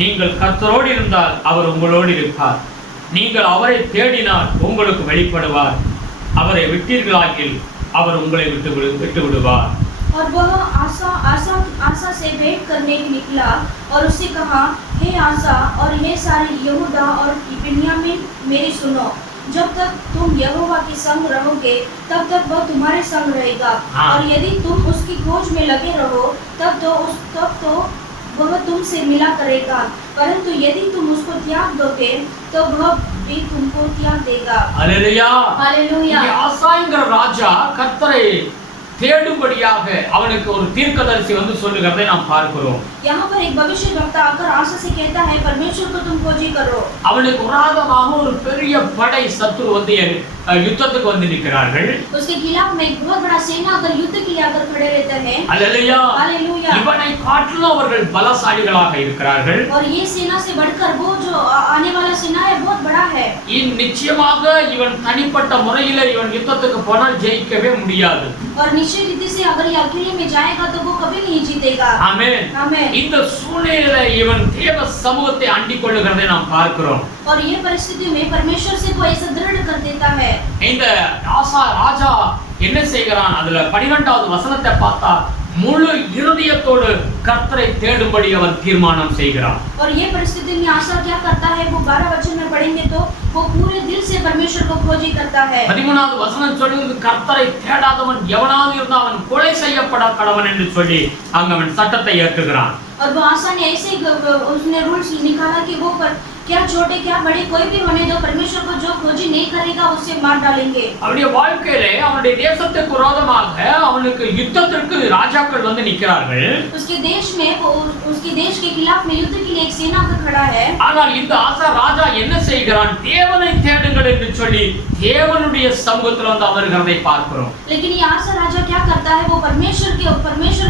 நீங்கள் கர்த்தரோடு இருந்தால் அவர் உங்களோடு இருப்பார், நீங்கள் அவரை தேடினால் உங்களுக்கு வெளிப்படுவார், அவரை விட்டீர்களாகில் அவர் உங்களை விட்டு விடுவார். और वह आसा से भेंट करने निकला और उससे कहा, हे आसा और हे सारे यहूदा और बिन्यामीन मेरी सुनो, जब तक तुम यहोवा के संग रहोगे तब तक वह तुम्हारे संग रहेगा। और यदि तुम उसकी खोज में लगे रहो तब तो वह तुमसे मिला करेगा, परंतु यदि तुम उसको त्याग दोगे तो वह भी तुमको त्याग देगा। हालेलुया। हालेलुया। ஆசாங்கிற ராஜா கர்த்தரை தேடும்படியாக அவனுக்கு ஒரு தீர்க்கதரிசி வந்து சொல்லுகிறதை நாம் பார்க்கிறோம். यहाँ पर एक भविष्यवक्ता आकर आशा से कहता है, परमेश्वर को तुम खोजी करो। அவனுக்கு விரோதமாக ஒரு பெரிய படை சத்துரு வந்து யுத்தத்துக்கு வந்து நிற்கிறார்கள். उसके खिलाफ में एक बहुत बड़ा सेना अगर युद्ध के लिए आकर खड़े रहते हैं। हालेलुया। हालेलुया। இவனை காட்டிலும் அவர்கள் பலசாலிகளாக இருக்கிறார்கள். और ये सेना से बढ़कर वो जो आने वाला सेना है बहुत बड़ा है। நிச்சயமாக இவன் தனிப்பட்ட முறையில் இவன் யுத்தத்துக்கு போனால் ஜெயிக்கவே முடியாது. और निश्चित रीति से अगर ये अकेले में जाएगा तो वो कभी नहीं जीतेगा। आमेन। आमेन। இந்த சூழ்நிலையில இவன் தேவ சமூகத்தை அண்டிக் கொள்ளுகிறதை நாம் பார்க்கிறோம். और ये परिस्थिति में परमेश्वर से वो ऐसा दृढ़ कर देता है। இந்த ராஜா என்ன செய்கிறான்? அதுல 12வது வசனத்தை பார்த்தா முழு இருதயத்தோடு கர்த்தரை தேடும்படி அவன் தீர்மானம் செய்கிறான். और ये परिस्थिति में आशा क्या करता है? वो 12 वचन में पढ़ेंगे तो वो पूरे दिल से परमेश्वर को खोजी करता है. 13வது வசனம் சொல்லுது, கர்த்தரை தேடாதவன் எவனாவது இருந்தால் அவன் கொலை செய்யப்பட கடவன் என்று சொல்லி அங்க அவன் சட்டத்தை ஏற்றுகிறான். और वो आशा ने ऐसे उसने रूल्स निकाला कि वो पर क्या छोटे क्या बड़े कोई भी होने दो, परमेश्वर को जो खोजी नहीं करेगा उसे मार डालेंगे. அவனுடைய வாழ்க்கையிலே அவனுடைய தேசத்துக்கு விரோதமாக அவனுக்கு யுத்தத்திற்கு ராஜாக்கள் வந்து நிற்கிறார்கள். उसके देश में उसके देश के खिलाफ में युद्ध के लिए एक सेना खड़ा है. ஆனால் இந்த ஆசா ராஜா என்ன செய்கிறான்? தேவனை தேடுங்கள் என்று சொல்லி தேவனுடைய சமூகத்தில் வந்து அமர்கிறதை பார்க்கிறோம். लेकिन ये आशा राजा क्या करता है? वो परमेश्वर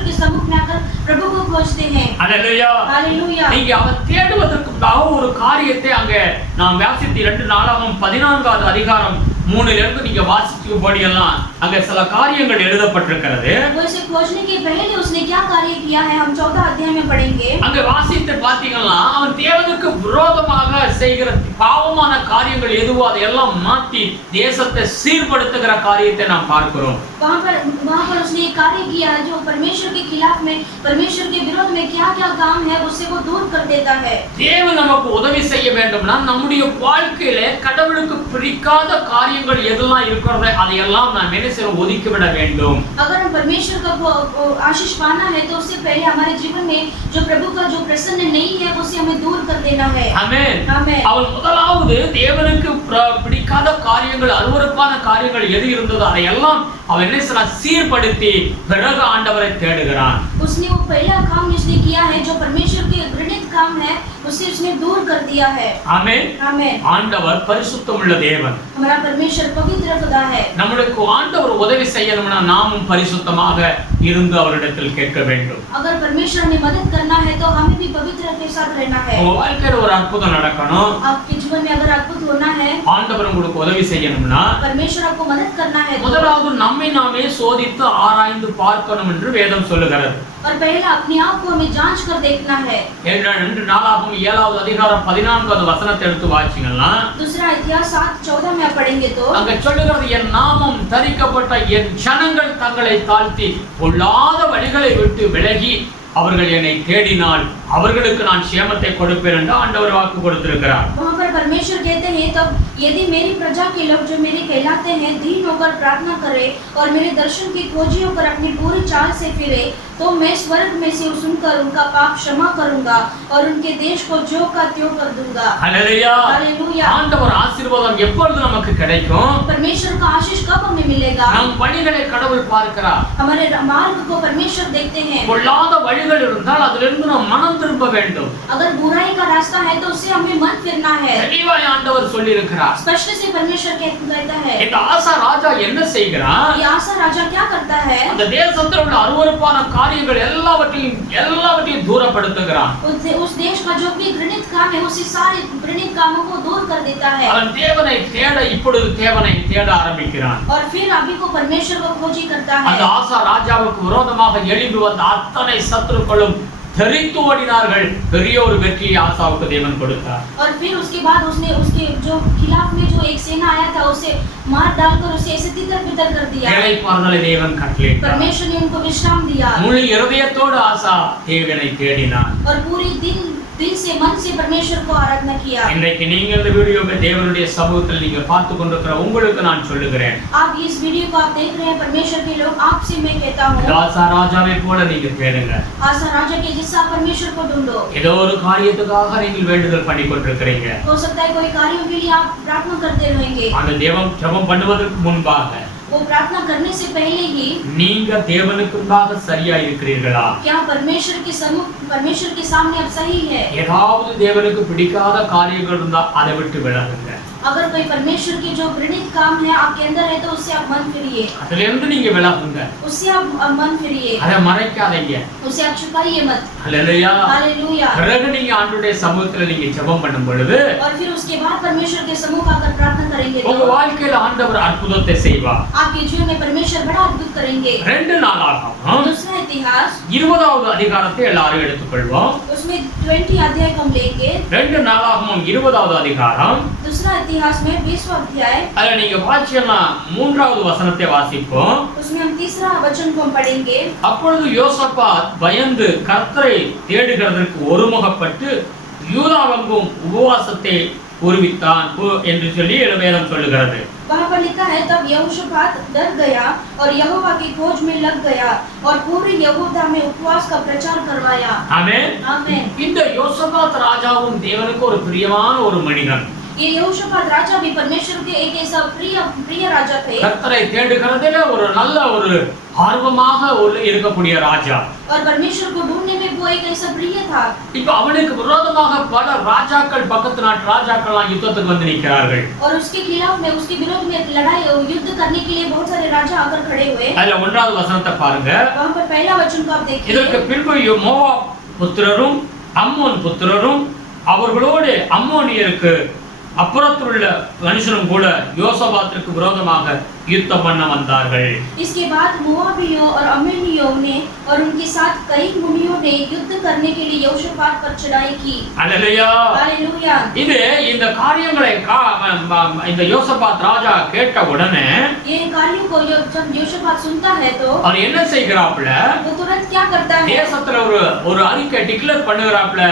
के सम्मुख में आकर प्रभु को खोजते हैं. Hallelujah hallelujah. நீங்க அவன் தேடுவதற்காக ஒரு காரியத்தை அங்க நாம் வாசித்து 2 நாளாகமம் 14வது அதிகாரம் 3ல இருந்து நீங்க வாசிக்கும்படி எல்லாம் அங்க சில காரியங்கள் எழுதப்பட்டிருக்கிறது. वो इसे खोजने के पहले उसने क्या कार्य किया है हम 14 अध्याय में पढ़ेंगे. அங்க வாசித்து பாத்தீங்கன்னா அவன் தேவனுக்கு விரோதமாக செய்கிற பாவமான காரியங்கள் எதுவோ அதையெல்லாம் மாற்றி தேசத்தை சீர்படுத்துகிற காரியத்தை நாம் பார்க்கிறோம். वहां पर उसने एक कार्य किया है जो परमेश्वर के खिलाफ में, परमेश्वर के विरोध में क्या-क्या काम है उससे वो दूर कर देता है. தேவன் நமக்கு உதவி செய்ய வேண்டும்னா நம்முடைய வாழ்க்கையில கடவுளுக்கு பிடிக்காத காரியங்கள் எதெல்லாம் இருக்கிறதோ அதையெல்லாம் நாம் என்ன செய்ய ஒதுக்கி விட வேண்டும். अगर हम परमेश्वर का आशीष पाना है तो उससे पहले हमारे जीवन में जो प्रभु का जो प्रसन्न नहीं है उसे हमें दूर कर देना है. ஆமென். ஆமென். அவன் முதலாவது தேவனுக்கு பிடிக்காத காரியங்கள், அருவருப்பான காரியங்கள் எது இருந்ததோ அதையெல்லாம் அவன் என்ன செய்ய சீர்படுத்தி பிறகு ஆண்டவரை தேடுகிறான். उसने वो पहला काम इसने किया है जो परमेश्वर के घृणित काम है उसे उसने दूर कर दिया है. ஆமென். ஆமென். ஆண்டவர் பரிசுத்தமுள்ள தேவன். हमारा परमेश्वर पवित्र खुदा है. நமக்கு ஆண்டவர் உதவி செய்யணும்னா நாமும் பரிசுத்தமாக இருந்து அவரிடத்தில் கேட்க வேண்டும். अगर परमेश्वर ने मदद करना है तो हमें भी पवित्र के साथ रहना है. உங்க வாழ்க்கையில ஒரு அற்புதம் நடக்கணும். आपके जीवन में अगर अद्भुत होना है, ஆண்டவர் உங்களுக்கு உதவி செய்யணும்னா परमेश्वर आपको मदद करना है, முதலாவது நம்மை நாமே சோதித்து ஆராய்ந்து பார்க்கணும் என்று வேதம் சொல்லுகிறது. और पहला अपने आप को हमें जांच कर देखना है. என்று நாளாகமம் 7வது அதிகாரம் 14வது வசனத்தை எடுத்து வாசிங்கன்னா दूसरा अध्याय 7:14 में पढ़ेंगे तो அங்க சொல்லுகிறது, என் நாமம் தரிக்கப்பட்ட என் ஜனங்கள் தங்களை தாழ்த்தி பொல்லாத வழிகளை விட்டு விலகி அவர்கள் என்னை தேடினால் அவர்களுக்கு நான் சேமத்தை கொடுப்பேன் என்று ஆண்டவர் வாக்கு கொடுத்திருக்கிறார். वहां पर परमेश्वर कहते हैं तब यदि मेरी प्रजा के लोग जो मेरे कहलाते हैं दीन होकर प्रार्थना करें और मेरे दर्शन की खोजी होकर अपनी पूरी चाल से फिरे तो मैं स्वर्ग में से सुनकर उनका पाप क्षमा करूंगा और उनके देश को ज्यों का त्यों कर दूंगा. हालेलुया. हालेलुया. ஆண்டவர் ஆசீர்வாதம் எப்பொழுது நமக்கு கிடைக்கும்? परमेश्वर का आशीष कब हमें मिलेगा? நம் வழிகளை கடவுள் பார்க்கிறார். हमारे मार्ग को परमेश्वर देखते हैं. பொல்லாத வழிகள் இருந்தால் அதிலிருந்து நாம் மனம் திரும்ப வேண்டும். अगर बुराई का रास्ता है तो उससे हमें मन फिरना है. தெளிவாய் ஆண்டவர் சொல்லி இருக்கிறார். स्पष्ट से परमेश्वर कहता है. இந்த ஆசா ராஜா என்ன செய்கிறான்? ये आशा राजा क्या करता है? அந்த தேசத்தில் உள்ள அருவருப்பான காரியங்கள் எல்லாவற்றையும் தூரப்படுத்துகிறான். उस देश का जो भी घृणित काम है उसी सारे घृणित कामों को दूर कर देता है. அவன் தேவனை தேட இப்பொழுது தேவனை தேட ஆரம்பிக்கிறான். और फिर अभी को परमेश्वर को खोजी करता அந்த है. ஆசா ராஜாவுக்கு விரோதமாக எழும்பி வந்த அத்தனை சத்துருக்களும் தெரித்து ஓடினார்கள். பெரிய ஒரு வெற்றியை ஆசாவுக்கு தேவன் கொடுத்தார். और फिर उसके बाद उसने उसके जो खिलाफ में जो एक सेना आया था उसे मार डालकर उसे ऐसे तितर-बितर कर दिया. இளைப்பாறுதலை தேவன் கட்டளையிட்டார். परमेश्वर ने उनको विश्राम दिया. முழு இருதயத்தோடு ஆசா தேவனை தேடினார். और पूरे दिल से मन से परमेश्वर को आराधना किया. இன்றைக்கு நீங்க இந்த வீடியோவை தேவனுடைய சமூகத்தில் நீங்க பார்த்து கொண்டிருக்கிற உங்களுக்கு நான் சொல்லுகிறேன், आप इस वीडियो को आप देख रहे हैं परमेश्वर के लोग आपसे मैं कहता हूँ ஆசா ராஜாவை போல நீங்க தேடுங்க. आशा राजा के जैसा परमेश्वर को ढूंढो. ஏதோ ஒரு காரியத்துக்காக நீங்கள் வேண்டுதல் பண்ணி கொண்டிருக்கிறீங்க. हो सकता है कोई कार्यों के लिए आप प्रार्थना करते रहेंगे. அந்த ஜெபம் பண்ணுவதற்கு முன்பாக वो प्रार्थना करने से पहले ही நீங்க தேவனுக்குள்ளாக சரியா இருக்கிறீர்களா? क्या परमेश्वर के सामने आप सही है? ஏதாவது தேவனுக்கு பிடிக்காத காரியங்கள் இருந்தா அதை விட்டு விலகுங்க. अगर कोई परमेश्वर के जो घृणित काम है आपके अंदर है तो उससे आप मन फिरिए. அதுல இருந்து நீங்க விலகுங்க. उससे आप मन फिरिए. அதை மறைக்காதீங்க. उसे आप छुपाइए मत. ஹல்லேலூயா. हालेलुया. பிறகு நீங்க ஆண்டவருடைய சமூகத்துல நீங்க ஜெபம் பண்ணும் பொழுது और फिर उसके बाद परमेश्वर के सम्मुख आकर प्रार्थना करेंगे உங்க तो வாழ்க்கையில ஆண்டவர் அற்புதத்தை செய்வார். आपके जीवन में परमेश्वर बड़ा अद्भुत करेंगे. 2 நாளாகமம் दूसरा इतिहास 20வது அதிகாரத்தை எல்லாரும் எடுத்துக்கொள்வோம். उसमें 20 अध्याय को हम लेंगे. 2 நாளாகமம் 20வது அதிகாரம் दूसरा इतिहास में 20वां अध्याय, அதுல நீங்க வாசிச்சீங்கன்னா 3வது வசனத்தை வாசிப்போம். उसमें हम 3रा वचन को हम पढ़ेंगे। அப்பொழுது யோசபாத் பயந்து கர்த்தரை தேடுகிறதற்கு ஒருமுகப்பட்டு யூதாவெங்கும் உபவாசத்தை கூறுவித்தான் என்று சொல்லி வேதம் சொல்லுகிறது. वहाँ पर लिखा है, तब यहोशापात डर गया और यहोवा की खोज में लग गया और पूरे यहूदा में उपवास का प्रचार करवाया। ஆமென். आमीन। இந்த யோசபாத் ராஜாவும் தேவனுக்கு ஒரு பிரியமான ஒரு மனிதன். ये यहोशापात राजा भी परमेश्वर के एक ऐसा प्रिय राजा थे। கர்த்தரை தேடுகிறதிலே ஒரு நல்ல ஒரு ஆர்வமாக இருக்கக்கூடிய ராஜா. और परमेश्वर को ढूंढने में वो एक ऐसा प्रिय था। இப்போ அவனுக்கு விரோதமாக பல ராஜாக்கள் பக்கத்து நாட்டு ராஜாக்கள்லாம் யுத்தத்துக்கு வந்து நிற்கிறார்கள். और उसके खिलाफ में उसके विरोध में लड़ाई युद्ध करने के लिए बहुत सारे राजा आकर खड़े हुए। அதுல 1வது வசனத்தை பாருங்க. वहां पर पहला वचन को आप देखिए। இதற்கு பின்பு மோவாப் புத்திரரும் அம்மோன் புத்திரரும் அவர்களோடு அம்மோனியருக்கு அப்புறத்துள்ள மனுஷரும் கூட யோசபாத்திற்கு விரோதமாக युद्ध பண்ண வந்தார்கள். इसके बाद मोआबियों और अम्मोनियों ने और उनके साथ कई मुनियों ने युद्ध करने के लिए यहोशापात पर चढ़ाई की। Hallelujah hallelujah. இது இந்த காரியங்களை இந்த யோசபாத் ராஜா கேட்ட உடனே ये कार्यों को जब यहोशापात सुनता है तो அவர் என்ன செய்கிறாப்ல, वो तुरंत क्या करता है, தேசத்துல ஒரு அறிக்கை டிக்ளேர் பண்ணுகிறாப்ல,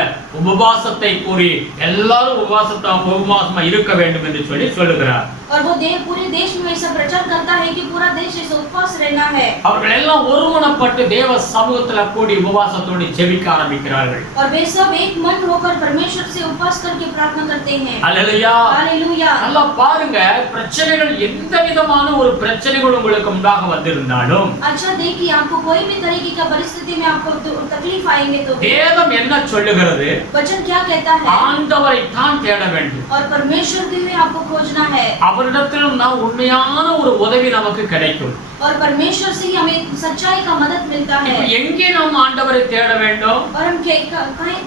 உபவாசத்தை கூறி எல்லாரும் உபவாசமா இருக்க வேண்டும் என்று சொல்லுகிறார். और वो पूरे देश में ऐसा प्रचार करता है कि पूरा देश ऐसा उपवास रहना है। அவர்கள் எல்லாம் ஒருமனப்பட்டு தேவ சமூகத்துல கூடி உபவாசத்தோடு ஜெபிக்க ஆரம்பிக்கிறார்கள். और वे सब एक मन होकर परमेश्वर से उपवास करके प्रार्थना करते हैं। Hallelujah hallelujah. நல்லா பாருங்க, பிரச்சனைகள் எந்த விதமான ஒரு பிரச்சனைகள் உங்களுக்கு முன்பாக வந்திருந்தாலும், अच्छा देखिए, आपको कोई भी तरीके का परिस्थिति में आपको तकलीफ आएंगे तो வேதம் என்ன சொல்லுகிறது, वचन क्या कहता है, ஆண்டவரை தான் தேட வேண்டும். और परमेश्वर के लिए आपको खोजना है। அவரிடத்திலும் நான் உண்மையான ஒரு உதவி நமக்கு கிடைக்கும். और परमेश्वर से ही हमें सच्चाई का मदद मिलता है। எங்கே நாம் ஆண்டவரை தேட வேண்டும்? और हम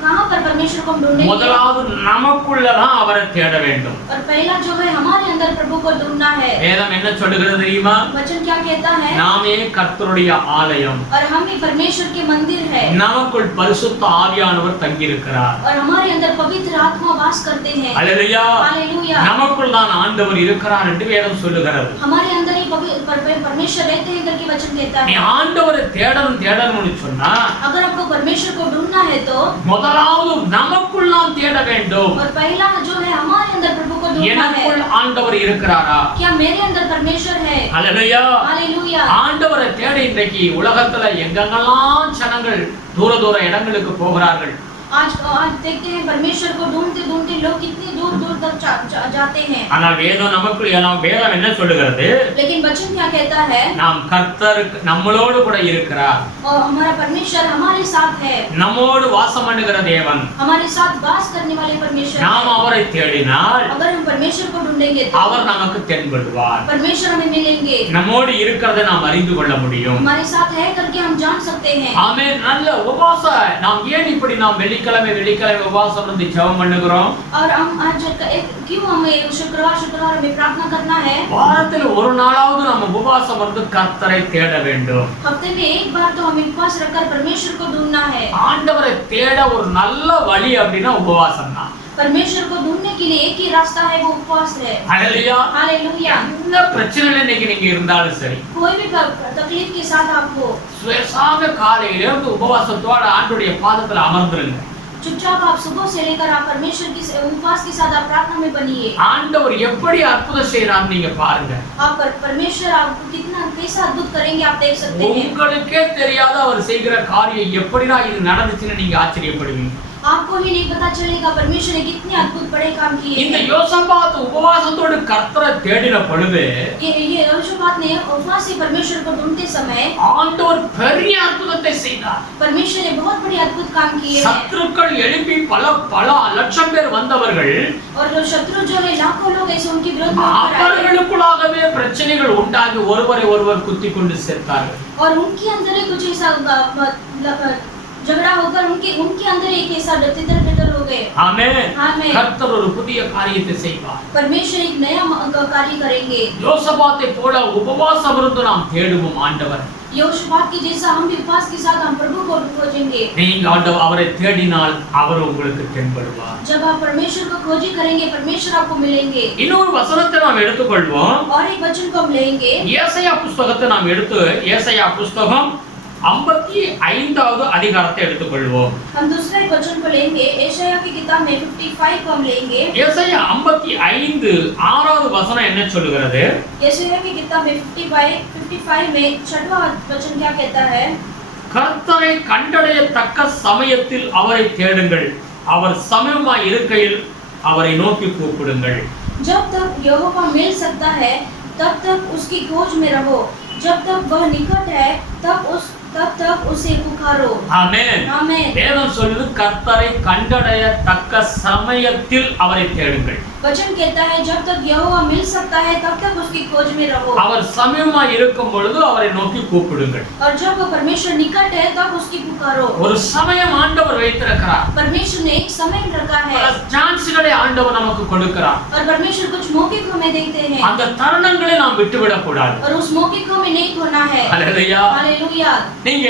कहां पर परमेश्वर को ढूंढेंगे? முதலாவது நமக்குள்ள தான் அவரை தேட வேண்டும். और पहला जो है हमारे अंदर प्रभु को ढूंढना है। வேதம் என்ன சொல்லுகிறது தெரியுமா? वचन क्या कहता है, நாமே கர்த்தருடைய ஆலயம், और हम ही परमेश्वर के मंदिर है, நமக்குள் பரிசுத்த ஆவியானவர் தங்கி இருக்கிறார். और हमारे अंदर पवित्र आत्मा वास करते हैं। அல்லேலூயா. हालेलुया। நமக்குள் தான் ஆண்டவர் இருக்கிறார் என்று வேதம் சொல்லுகிறது. हमारे अंदर ही परमेश्वर रहते हैं करके वचन कहता நீ है। ஆண்டவரை தேடணும்னு சொன்னா, अगर आपको परमेश्वर को ढूंढना है तो முதலாவது நமக்குள் நாம் தேட வேண்டும். और पहला जो है हमारे अंदर प्रभु को ढूंढना है। எனக்குள் ஆண்டவர் இருக்கிறாரா? क्या मेरे अंदर परमेश्वर है? அல்லேலூயா. हालेलुया। ஆண்டவரை தேடி இன்றைக்கு உலகத்துல எங்கெங்கெல்லாம் ஜனங்கள் தூர தூர இடங்களுக்கு போகிறார்கள். आज देखते हैं परमेश्वर को ढूंढते ढूंढते लोग कितनी दूर दूर तक जाते हैं। ஆனால் வேதம் வேதம் என்ன சொல்லுகிறது? लेकिन वचन क्या कहता है, நாம் கர்த்தர் நம்மளோடு கூட இருக்கிறார். और हमारा परमेश्वर हमारे साथ है, நம்மோடு வாசம் பண்ணுகிற தேவன். हमारे साथ वास करने वाले परमेश्वर நாம் அவரை தேடினால் अगर हम परमेश्वर को ढूंढेंगे तो அவர் நமக்கு தென்படுவார். परमेश्वर हमें मिलेंगे, நம்மோடு இருக்கிறதை நாம் அறிந்து கொள்ள முடியும். हमारे साथ है करके हम जान सकते हैं। ஆமென். நல்ல உபவாச நாம் ஏன் இப்படி நாம் வெள்ளிக்கிழமை உபவாசம் இருந்து ஜெபம் பண்ணுகிறோம்? और हम आज क्यों हमें शुक्रवार में प्रार्थना करना है? வாரத்தில் ஒரு நாளாவது நாம் உபவாசம் இருந்து கர்த்தரை தேட வேண்டும். हफ्ते में एक बार तो हमें उपवास रखकर परमेश्वर को ढूंढना है। ஆண்டவரை தேட ஒரு நல்ல வழி அப்படினா உபவாசம் தான். परमेश्वर को ढूंढने के लिए एक ही रास्ता है, वो उपवास है। हालेलुया। हालेलुया। என்ன பிரச்சனையில நீங்க இருந்தாலும் சரி, कोई भी तकलीफ के साथ आप हो, சுயசாக காலையில இருந்து உபவாசத்தோட ஆண்டவருடைய பாதத்துல அமர்ந்துருங்க. चुपचाप आप सुबह से लेकर आप परमेश्वर की उपवास के साथ आप प्रार्थना में बनिए। ஆண்டவர் எப்படி அற்புதம் செய்றான்னு நீங்க பாருங்க. आप परमेश्वर आपको कितना कैसा अद्भुत करेंगे आप देख सकते हैं। உங்களுக்கே தெரியாத அவர் செய்கிற காரியம் எப்படிடா இது நடந்துச்சுன்னு நீங்க ஆச்சரியப்படுவீங்க. आपको ही नहीं पता चलेगा परमेश्वर ने कितने अद्भुत बड़े काम किए இந்த हैं। யோசபாத் உபவாசத்தோடு கர்த்தரை தேடின பொழுது ये यहोशापात ने उपवास से परमेश्वर को ढूंढते समय ஆண்டவர் பெரிய அற்புதத்தை செய்தார். परमेश्वर ने बहुत बड़े अद्भुत काम किए हैं। சத்துருக்கள் எழுப்பி பல லட்சம் பேர் வந்தவர்கள், और जो शत्रु जो है लाखों लोग ऐसे उनके विरोध में அவர்களுக்குள்ளாகவே பிரச்சனைகள் உண்டாகி ஒருவரை ஒருவர் குத்திக் கொண்டு செத்தார்கள். और उनके अंदर ही कुछ ऐसा झगड़ा होकर उनके अंदर एक ऐसा तितर हो गए। आमेन। आमेन। கர்த்தர் ஒரு புதிய காரியத்தை செய்வார். परमेश्वर एक नया कार्य करेंगे। யோசபாத்தை போல உபவாசம் இருந்து நாம் தேடுவோம் ஆண்டவர். यहोशपात के जैसा हम भी उपवास के साथ हम प्रभु को खोजेंगे। நீங்க அவரை தேடினால் அவர் உங்களுக்கு தென்படுவார். जब आप परमेश्वर को खोजी करेंगे परमेश्वर आपको मिलेंगे। இன்னொரு வசனத்தை நாம் எடுத்துக்கொள்வோம். और एक वचन को हम लेंगे। ஏசாயா புத்தகத்தை நாம் எடுத்து ஏசாயா புத்தகம் 55வது அதிகாரத்தை எடுத்துக்கொள்வோம். हम दूसरा एक वचन को लेंगे। यशायाह की किताब में 55 को हम लेंगे। ஏசாயா 55 6வது வசனம் என்ன சொல்லுகிறது? यशायाह की किताब में 55 में 6वां वचन क्या कहता है? கர்த்தரை கண்டடையத்தக்க சமயத்தில் அவரை தேடுங்கள், அவர் சமீபமாய் இருக்கையில் அவரை நோக்கி கூப்பிடுங்கள். जब तक यहोवा मिल सकता है तब तक उसकी खोज में रहो, जब तक वह निकट है तब तक उसे पुकारो। ஆமென். ஆமென். வேதம் சொல்லுது கர்த்தரை கண்டடையத்தக்க சமயத்தில் அவரை தேடுங்கள். वचन कहता है जब तक यहोवा मिल सकता है तब तक उसकी खोज में रहो। அவர் சமீபமாய் இருக்கும் பொழுது அவரை நோக்கி கூப்பிடுங்கள். और जब वो परमेश्वर निकट है तब उसकी पुकारो। ஒரு சமயம் ஆண்டவர் வைத்திருக்கிறார். परमेश्वर ने एक समय रखा है। பல சான்ஸ்களை ஆண்டவர் நமக்கு கொடுக்கிறார். और परमेश्वर कुछ मौके को हमें देते हैं। அந்த தருணங்களை நாம் விட்டுவிடக் கூடாது. और उस मौके को हमें नहीं खोना है। ஹல்லேலூயா. हालेलुया। நீங்க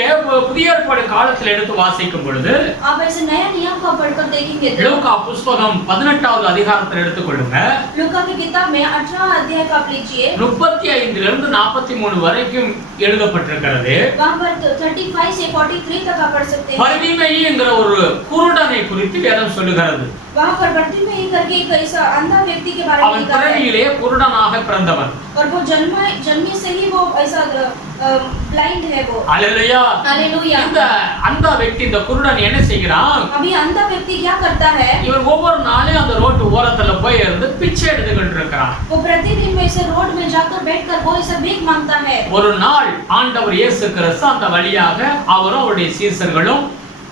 புதிய ஏற்பாடு காலத்தில் எடுத்து வாசிக்கும் பொழுது आप ऐसे नया नियम को पढ़कर देखेंगे तो லூக்கா புத்தகம் 18வது அதிகாரத்தை எடுத்துக்கொள்ளுங்க. लूका की किताब में 18वां अध्याय का आप लीजिए। 35 இலிருந்து 43 வரைக்கும் எழுதப்பட்டிருக்கிறது. वहां पर 35 से 43 तक आप पढ़ सकते हैं। பரிமேயி என்கிற ஒரு குருடனை குறித்து வேதம் சொல்லுகிறது. वहां पर बर्तिमेई करके एक ऐसा अंधा व्यक्ति के बारे में அவன் लिखा है। பிறவியிலே குருடனாக பிறந்தவன். और वो जन्मे से ही वो ऐसा ब्लाइंड है वो। ஹல்லேலூயா. हालेलुया। இந்த அந்த व्यक्ति இந்த குருடன் என்ன செய்கிறான்? अभी अंधा व्यक्ति क्या करता है? இவன் ஒவ்வொரு நாளும் அந்த ரோட்டு ஓரத்துல போய் இருந்து பிச்சை எடுத்துக்கிட்டு இருக்கிறான். वो प्रतिदिन में ऐसे रोड में जाकर बैठकर वो ऐसा भीख मांगता है। ஒரு நாள் ஆண்டவர் இயேசு கிறிஸ்து அந்த வழியாக அவரும் அவருடைய சீசர்களும்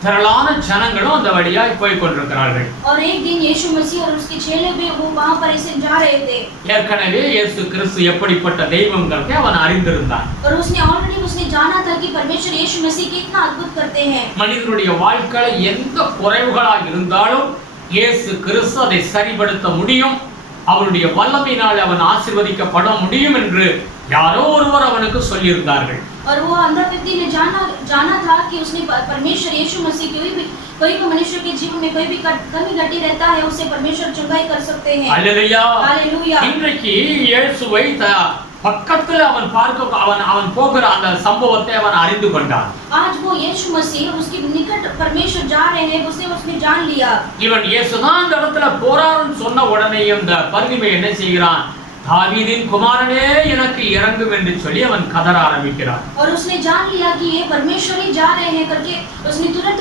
திரளான ஜனங்களும் அந்த வழியாய் போய் கொண்டிருக்கிறார்கள். और एक दिन यीशु मसीह और उसके चेले भी वो वहां पर ऐसे जा रहे थे। ஏற்கனவே இயேசு கிறிஸ்து எப்படிப்பட்ட தெய்வம்ங்கறதை அவன் அறிந்திருந்தான். और उसने जाना था कि परमेश्वर यीशु मसीह कितना अद्भुत करते हैं। மனிதனுடைய வாழ்க்கையில எந்த குறைவுகளாக இருந்தாலும் இயேசு கிறிஸ்து அதை சரிப்படுத்த முடியும், அவருடைய வல்லமையினால் அவன் ஆசீர்வதிக்கப்பட முடியும் என்று யாரோ ஒருவர் அவனுக்கு சொல்லியிருந்தார்கள். और वो अंधा व्यक्ति ने जाना था कि उसने परमेश्वर यीशु मसीह कोई भी मनुष्य के जीवन में कोई भी कमी घटी रहता है उसे परमेश्वर चंगाई कर सकते हैं। हालेलुया। हालेलुया। இன்றைக்கு இயேசுவை பக்கத்துல அவன் போகிற அந்த சம்பவத்தை அவன் அறிந்து கொண்டான். आज वो यीशु मसीह उसके निकट परमेश्वर जा रहे हैं उसने जान लिया। இவன் இயேசுதான் அந்த இடத்துல போறாருன்னு சொன்ன உடனே இந்த பரிமேயி என்ன செய்கிறான்? தாவீதின் குமாரனே எனக்கு இறங்கும் என்று சொல்லி அவன் கதற ஆரம்பிக்கிறான். और उसने जान लिया कि ये परमेश्वर ही जा रहे हैं करके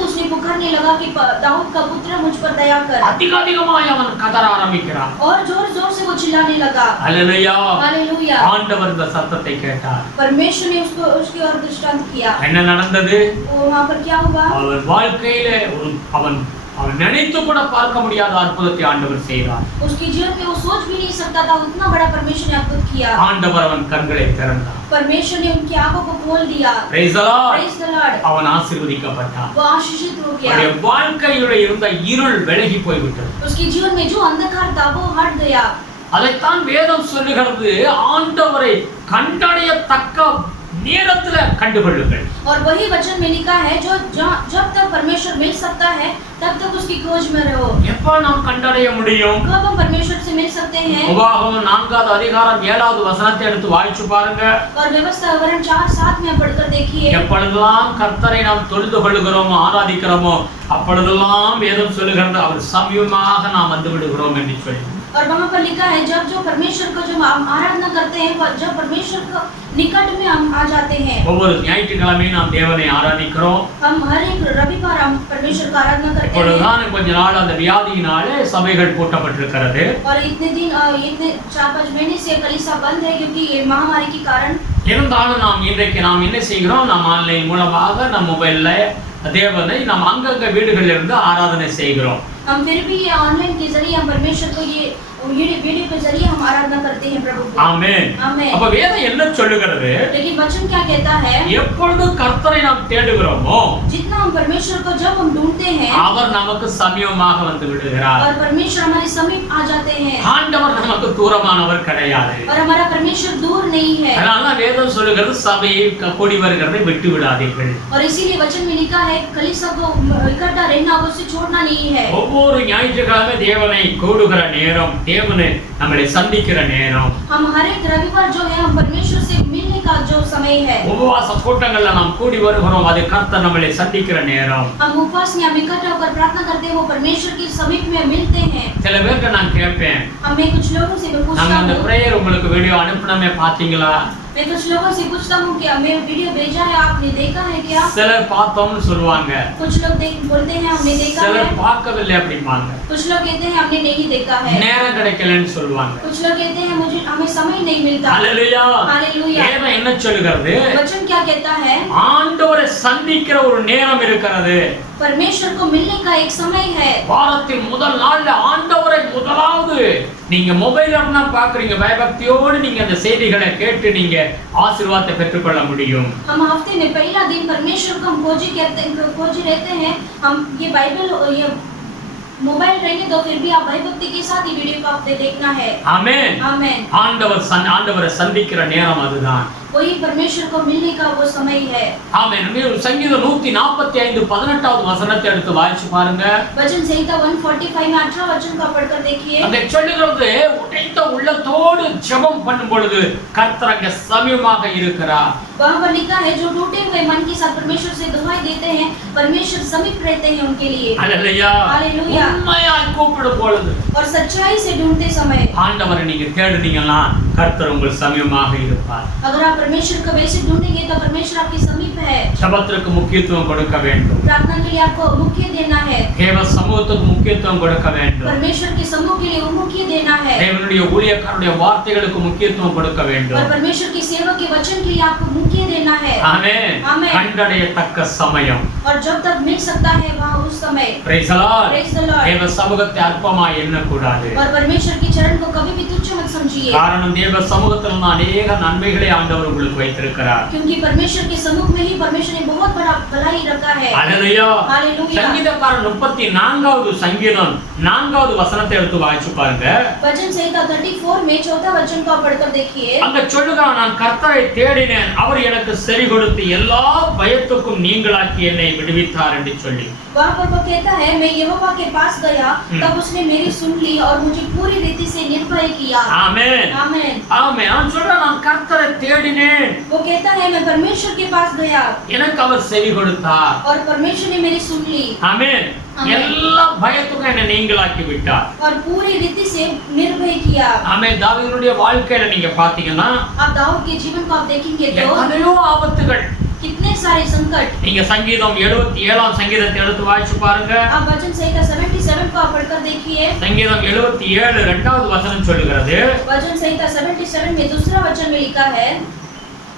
उसने पुकारने लगा कि दाऊद का पुत्र मुझ पर दया कर। அதிகமாய் அவன் கதற ஆரம்பிக்கிறான். और जोर से वो चिल्लाने लगा। हालेलुया। हालेलुया। ஆண்டவர் இந்த சத்தத்தை கேட்டார். परमेश्वर ने उसकी ओर दृष्टांत किया। என்ன நடந்தது? वहां पर क्या हुआ? அவன் வாழ்க்கையிலே அவன் நினைத்து கூட பார்க்க முடியாத அற்புதத்தை ஆண்டவர் செய்தார். उसके जीवन में वो सोच भी नहीं सकता था उतना बड़ा परमेश्वर ने अद्भुत किया। ஆண்டவர் அவன் கண்களை திறந்தார். परमेश्वर ने उनकी आंखों को खोल दिया। Praise the Lord. Praise the Lord। அவன் ஆசீர்வதிக்கப்பட்டான். वो आशीषित हो गया। அவனுடைய வாழ்க்கையிலே இருந்த இருள் விலகி போய்விட்டது. उसके जीवन में जो अंधकार था वो हट गया। அதைத்தான் வேதம் சொல்லுகிறது, ஆண்டவரை கண்டடையத்தக்க நேரத்துல கண்டுகொள்ளுங்கள். और वही वचन में लिखा है जब तक परमेश्वर मिल सकता है तब तक उसकी खोज में रहो। எப்ப நாம் கண்டடைய முடியும்? कब हम परमेश्वर से मिल सकते हैं? உபாகமம் 4வது அதிகாரம் 7வது வசனத்தை எடுத்து வாசிச்சு பாருங்க. और व्यवस्था विवरण 4:7 में पढ़कर देखिए। எப்பொழுதெல்லாம் கர்த்தரை நாம் தொழுது கொள்ளுகிறோமோ ஆராதிக்கிறோமோ அப்பொழுதெல்லாம் வேதம் சொல்லுகிறது அவர் சமீபமாக நாம் வந்து விடுகிறோம் என்று சொல்லி. और वहां पर लिखा है जब परमेश्वर को जब हम आराधना करते हैं जब परमेश्वर को निकट में हम आ जाते हैं। ஒவ்வொரு ஞாயிற்றுக்கிழமையும் நாம் தேவனை ஆராதிக்கிறோம். हम हर एक रविवार हम परमेश्वर का आराधना करते हैं। இப்பொழுதுதான் கொஞ்ச நாள் அந்த வியாதியினாலே சபைகள் பூட்டப்பட்டிருக்கிறது. और इतने 4-5 महीने से कलीसिया बंद है क्योंकि ये महामारी के कारण। இருந்தாலும் நாம் இன்றைக்கு என்ன செய்கிறோம்? நாம் ஆன்லைன் மூலமாக நம் மொபைல்ல தேவனை நாம் அங்கங்க வீடுகளில் இருந்து ஆராதனை செய்கிறோம். हम फिर भी ये ऑनलाइन के जरिए हम परमेश्वर को ये वीडियो के जरिए हम आराधना करते हैं प्रभु को। ஆமென். आमेन। அப்ப வேதம் என்ன சொல்லுகிறது? लेकिन वचन क्या कहता है? எப்பொழுது கர்த்தரை நாம் தேடுகிறோமோ जितना हम परमेश्वर को जब हम ढूंढते हैं அவர் நமக்கு சமீபமாக வந்து விடுகிறார். और परमेश्वर हमारे समीप आ जाते हैं ஆண்டவர் நமக்கு தூரமானவர் கிடையாது. और हमारा परमेश्वर दूर नहीं है। அதனால வேதம் சொல்லுகிறது சபையை கூடி வருகிறதை விட்டு விடாதீர்கள். और इसीलिए वचन में लिखा है कलीसिया को इकट्ठा रहना और उसे छोड़ना नहीं है। ஒவ்வொரு ஞாயிற்றுக்கிழமை தேவனை கூடுகிற நேரம், தேவனை நம்மளை சந்திக்கிற நேரம், हम हर एक रविवार जो है हम परमेश्वर से मिलने का जो समय है, உபவாச கூட்டங்கள்ல நாம் கூடி வருகிறோம், அது கர்த்தர் நம்மளை சந்திக்கிற நேரம். हम उपवास में हम इकट्ठा होकर प्रार्थना करते हैं, वो परमेश्वर के समीप में मिलते हैं। சில பேருக்கு நான் கேட்பேன், मैं कुछ लोगों से भी पूछता நாங்க அந்த हूँ, பிரேயர் உங்களுக்கு வீடியோ அனுப்புனமே பாத்தீங்களா? मैं कुछ लोगों से पूछता हूँ कि हमें वीडियो भेजा है, आपने देखा है क्या? சிலர் பார்த்தோம்னு சொல்லுவாங்க, कुछ लोग बोलते हैं हमने देखा है, சிலர் பார்க்கவில்லை அப்படிம்பாங்க. कुछ लोग कहते हैं हमने नहीं देखा है, நேரம் கிடைக்கலன்னு சொல்லுவாங்க. कुछ लोग कहते हैं मुझे हमें समय नहीं मिलता। ஹல்லேலூயா. हालेलुया। வேதம் என்ன சொல்லுகிறது? वचन क्या कहता है? ஆண்டவரை சந்திக்கிற ஒரு நேரம் இருக்கிறது. परमेश्वर को मिलने का एक समय है। வாரத்தின் முதல் நாள்ல ஆண்டவரை முதலாவது நீங்க மொபைல்ல இருந்தா பாக்குறீங்க, பயபக்தியோடு நீங்க அந்த செய்திகளை கேட்டு நீங்க ஆசீர்வாதத்தை பெற்றுக்கொள்ள முடியும். हम हफ्ते में पहला दिन परमेश्वर को हम खोजी रहते हैं। हम ये बाइबल और ये मोबाइल रहेंगे तो फिर भी आप भयभक्ति के साथ ये वीडियो को आपने देखना है। ஆமென். आमेन। ஆண்டவரை சந்திக்கிற நேரம் அதுதான். वही परमेश्वर को मिलने का वो समय है। ஆமென். சங்கீதம் 145 18வது வசனத்தை எடுத்து வாசிச்சு பாருங்க. वचन संहिता 145 में 18 वचन का पढ़कर देखिए। அந்த சொல்லுகிறது, உடைந்த உள்ளத்தோடு ஜெபம் பண்ணும் பொழுது கர்த்தர் அங்கே சமீபமாக இருக்கிறார். वहाँ पर लिखा है जो टूटे हुए मन के साथ परमेश्वर से दुआएं देते हैं, परमेश्वर समीप रहते हैं उनके लिए। ஹல்லேலூயா. हालेलुया। உண்மையாய் கூப்பிடும் பொழுது और सच्चाई से ढूंढते समय ஆண்டவரை நீங்க தேடுனீங்கன்னா கர்த்தர் உங்கள் சமீபமாக இருப்பார். अगर आप परमेश्वर को वैसे ढूंढेंगे तो परमेश्वर आपके समीप है। ஜெபத்திற்கு முக்கியத்துவம் கொடுக்க வேண்டும். प्रार्थना के लिए आपको मुख्य देना है। தேவ சமூகத்துக்கு முக்கியத்துவம் கொடுக்க வேண்டும். परमेश्वर के समूह के लिए मुख्य देना है। தேவனுடைய ஊழியக்காரருடைய வார்த்தைகளுக்கு முக்கியத்துவம் கொடுக்க और வேண்டும். परमेश्वर के सेवक के वचन के लिए आपको मुख्य देना है। ஆமென். ஆமென். கண்டடையத்தக்க சமயம். और जब तक मिल सकता है वहाँ उस समय। Praise the Lord. Praise the Lord। தேவ சமூகத்தை அற்பமாய் எண்ணக்கூடாது. और परमेश्वर के चरण को कभी भी तुच्छ मत समझिए। காரணம் தேவ சமூகத்தில் அநேக நன்மைகளை ஆண்டவர் உங்களுக்கு வைத்திருக்கிறார். क्योंकि परमेश्वर के सम्मुख में ही परमेश्वर ने बहुत बड़ा भलाई रखा है। ஹல்லேலூயா. हालेलुया। சங்கீதக்காரன் 34வது சங்கீதம் 4வது வசனத்தை எடுத்து வாசிச்சு பாருங்க. वचन संहिता 34 में 4था वचन को पढ़कर देखिए। அங்க சொல்லுகிறான், நான் கர்த்தரை தேடினேன், அவர் எனக்கு செவி கொடுத்து எல்லா பயத்துக்கும் நீங்களாக்கி என்னை விடுவித்தார் என்று சொல்லி. वहाँ पर वो कहता है मैं यहोवा के पास गया, तब उसने मेरी सुन ली और मुझे पूरी रीति से निर्भय किया। ஆமென். आमेन। ஆமென். நான் சொல்றேன், நான் கர்த்தரை தேடினேன், वो कहता है मैं परमेश्वर के पास गया எனக்கு அவர் செவி கொடுத்தார். और परमेश्वर ने मेरी सुन ली ஆமென். ஆமென். எல்லா பயத்துக்கும் என்னை நீங்களாக்கி விட்டார். और पूरी रीति से निर्भय किया। ஆமென். தாவீதுடைய வாழ்க்கையில நீங்க பாத்தீங்கன்னா आप दाऊद के जीवन को आप देखेंगे तो எத்தனையோ ஆபத்துகள். कितने सारे संकट। நீங்க சங்கீதம் 77ஆம் சங்கீதத்தை எடுத்து வாசிச்சு பாருங்க. आप वचन संहिता 77 को आप पढ़कर देखिए। சங்கீதம் 77 2வது வசனம் சொல்லுகிறது. वचन संहिता 77 में दूसरा वचन में लिखा है।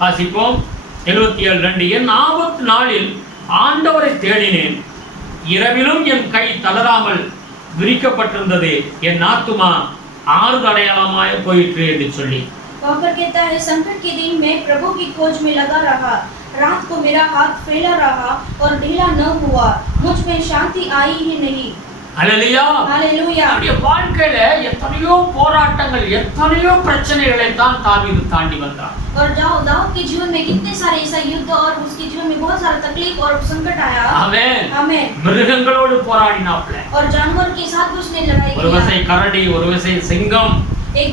வாசிப்போம். 77:2 என் ஆபத்து நாளில் ஆண்டவரை தேடினேன், இரவிலும் என் கை தளராமல் விரிக்கப்பட்டிருந்தது, என் ஆத்துமா ஆறுதடையாளமாய் போயிற்று என்று சொல்லி. वहाँ पर कहता है संकट के दिन में प्रभु की खोज में लगा रहा, रात को मेरा हाथ फैला रहा और ढीला न हुआ, मुझ में शांति आई ही नहीं। ஹல்லேலூயா. हालेलुया। அவருடைய வாழ்க்கையில எத்தனையோ போராட்டங்கள், எத்தனையோ பிரச்சனைகளை தான் தாவீது தாண்டி வந்தார். और दाऊद के जीवन में कितने सारे ऐसा युद्ध और उसके जीवन में बहुत सारा तकलीफ और संकट आया। ஆமென். आमेन। மிருகங்களோடு போராடினாப்ல. और जानवर के साथ उसने लड़ाई ஒரு किया। வசை கரடி, ஒரு वसை सिंகம், एक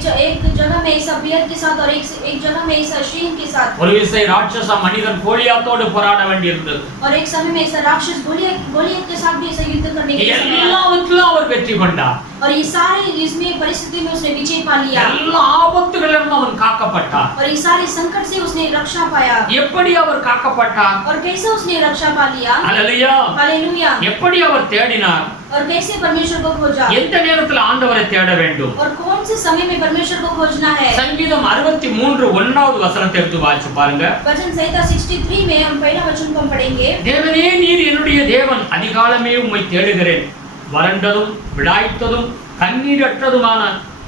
जगह में ऐसा बियर के साथ और एक जगह में ऐसा शीन के साथ, ஒரு விசை ராட்சச மனிதன் கோலியாத்தோடு போராட வேண்டியிருந்தது. और एक समय में ऐसा राक्षस गोलियत के साथ भी ऐसा युद्ध करने के समय आया। எல்லாவற்றிலும் அவர் வெற்றி கொண்டார். और ये सारे इसमें परिस्थिति में उसने विजय पा लिया। எல்லா ஆபத்துகளிலிருந்து அவன் காக்கப்பட்டார். और ये सारे संकट से उसने रक्षा पाया। எப்படி அவர் காக்கப்பட்டார்? और कैसे उसने रक्षा पा लिया। ஹல்லேலூயா. हालेलुया। எப்படி அவர் தேடினார்? और कैसे परमेश्वर को खोजा। எந்த நேரத்தில் ஆண்டவரை தேட வேண்டும்? और कौन से समय में परमेश्वर को खोजना है। சங்கீதம் 63 1வது வசனத்தை எடுத்து வாசிச்சு பாருங்க. वचन संहिता 63 में हम पहला वचन को पढ़ेंगे। தேவனே, நீர் என்னுடைய தேவன், அதிகாலமே உம்மை தேடுகிறேன், வறண்டதும் விடாய்த்ததும் கண்ணீரற்றதுமான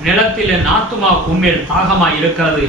நிலத்தில் என் ஆத்துமா உம்மேல் தாகமாய் இருக்கிறது,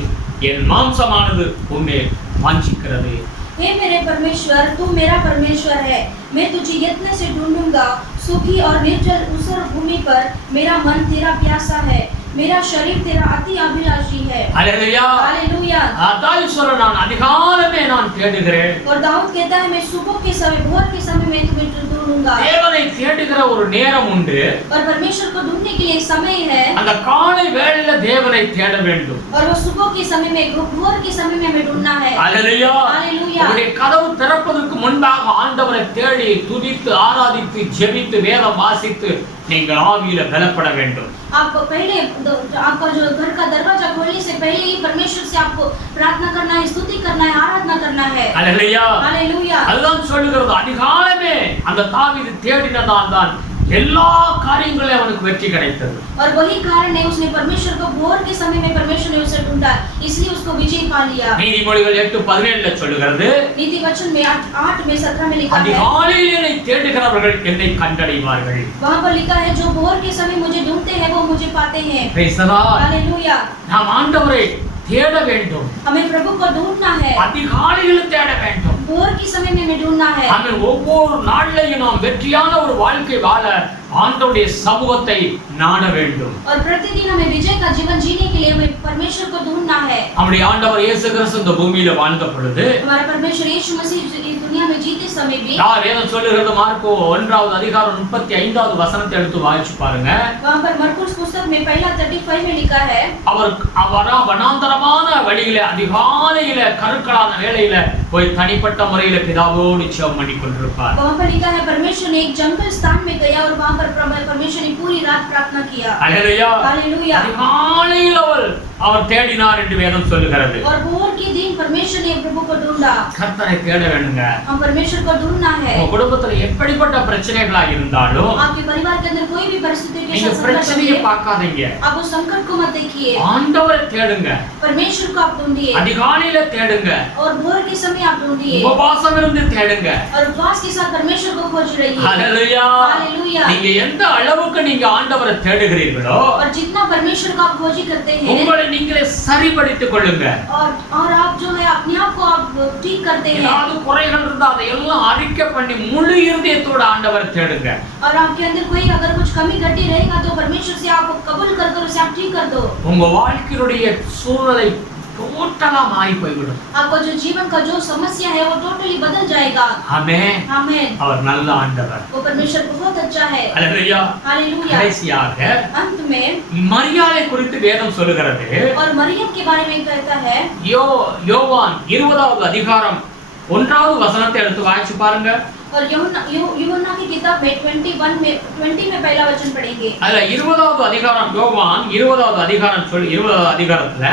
என் மாம்சமானது உம்மேல் வாஞ்சிக்கிறது. हे मेरे परमेश्वर, तू मेरा परमेश्वर है, मैं तुझे यत्न से ढूंढूंगा। सूखी और निर्जल ऊसर भूमि पर मेरा मन तेरा प्यासा है, मेरा शरीर तेरा अति अभिलाषी है। Hallelujah, hallelujah. दाऊद நான் அதிகாலமே நான் தேடுகிறேன். और दाऊद कहता है मैं सुबह के समय, भोर के समय मैं तुम्हें ढूंढूंगा। தேவனை தேடுகிற ஒரு நேரம் உண்டு. और परमेश्वर को ढूंढने के लिए एक समय है। அந்த காலை வேளையில தேவனை தேட வேண்டும். और वो सुबह के समय में, भोर के समय में हमें ढूंढना है। Hallelujah, hallelujah. உங்களுடைய கதவு திறப்பதற்கு முன்பாக ஆண்டவரை தேடி துதித்து ஆராதித்து ஜெபித்து வேதம் வாசித்து நீங்கள் ஆவியில பலப்பட வேண்டும். आप पहले आपका जो घर का दरवाजा खोलने से पहले ही परमेश्वर से आपको प्रार्थना करना है, स्तुति करना है, आराधना करना है। Hallelujah, hallelujah. அதுதான் சொல்லுகிறது. அதிகாலமே அந்த தாவீது தேடினதால் தான் எல்லா காரியங்களும் அவனுக்கு வெற்றி கிடைத்தது. और वही कारण है उसने परमेश्वर को भोर के समय में परमेश्वर ने उसे ढूंढा, इसलिए उसको विजय पा लिया। நீதிமொழிகள் 8:17 சொல்லுகிறது, नीति वचन में 8 में 17 में लिखा है, அதிகாலையில் என்னை தேடுகிறவர்கள் என்னை கண்டடைவார்கள். वहां पर लिखा है जो भोर के समय मुझे ढूंढते हैं वो मुझे पाते हैं। Praise the Lord. हालेलुया। நாம் ஆண்டவரை தேட வேண்டும். हमें प्रभु को ढूंढना है, அதிகாலையில் தேட வேண்டும். भोर के समय में हमें ढूंढना है। हमें ஒவ்வொரு நாளிலேயும் நாம் வெற்றியான ஒரு வாழ்க்கை வாழ ஆண்டவருடைய சமூகத்தை நாட வேண்டும். और प्रतिदिन हमें विजय का जीवन जीने के लिए हमें परमेश्वर को ढूंढना है। நம்முடைய ஆண்டவர் இயேசு கிறிஸ்து இந்த பூமியில வாழ்ந்த பொழுது हमारा परमेश्वर यीशु मसीह इस दुनिया में जीते समय भी, வேதம் சொல்லுகிறது மார்க்கோ 1வது அதிகாரம் 35வது வசனத்தை எடுத்து வாசிச்சு பாருங்க. वहां पर मरकुस पुस्तक में पहला 35 में लिखा है, அவர் வனாந்தரமான வழியில அதிகாலையில கருக்களான வேளையில போய் தனிப்பட்ட முறையில பிதாவோடு ஜெபம் பண்ணி கொண்டிருப்பார். वहां पर लिखा है परमेश्वर ने एक जंगल स्थान में गया और वहां पर परमेश्वर ने पूरी रात प्रार्थना किया। Hallelujah, hallelujah. அதிகாலையில் அவர் தேடினார் என்று வேதம் சொல்லுகிறது. और भोर के दिन परमेश्वर ने प्रभु को ढूंढा। கர்த்தரை தேட வேண்டுங்க. हम परमेश्वर को ढूंढना है। உங்க குடும்பத்துல எப்படிப்பட்ட பிரச்சனைகளா இருந்தாலும் आपके परिवार के अंदर कोई भी परिस्थिति के நீங்க साथ பிரச்சனையை பார்க்காதீங்க, आप उस संकट को मत देखिए, ஆண்டவரை தேடுங்க. परमेश्वर को आप ढूंढिए। அதிகாலையில தேடுங்க, और भोर के समय आप ढूंढिए, உபவாசம் இருந்து தேடுங்க. और उपवास के साथ परमेश्वर को खोज रहिए। Hallelujah, hallelujah. நீங்க எந்த அளவுக்கு நீங்க ஆண்டவரை தேடுகிறீர்களோ और जितना परमेश्वर को आप खोजी करते हैं, உங்களை நீங்களே சரிபடுத்திக் கொள்ளுங்க. और आप जो है अपने आप को आप ठीक करते हैं। ஏதாவது குறைகள் இருந்தா அதை எல்லாம் அறிக்கை பண்ணி முழு இருதயத்தோட ஆண்டவரை தேடுங்க. और आपके अंदर कोई अगर कुछ कमी घटी रहेगा तो परमेश्वर से आप कबूल कर उसे आप ठीक कर दो। உங்க வாழ்க்கையுடைய சூழ்நிலை टोटला मारी போய்விடும். आपका जो जीवन का जो समस्या है वो टोटली बदल जाएगा। आमेन, आमेन। அவர் நல்ல ஆண்டவர். वो परमेश्वर बहुत अच्छा है। Hallelujah, hallelujah. கடைசியாக अंत में மரியாளை குறித்து வேதம் சொல்லுகிறது. और मरियम के बारे में कहता है, யோவான் 20வது அதிகாரம் 1வது வசனத்தை எடுத்து வாசிச்சு பாருங்க. और यूहन्ना की किताब में 20 में पहला वचन पढ़ेंगे। அதுல 20வது அதிகாரம் யோவான் 20வது அதிகாரம் 20வது அதிகாரத்துல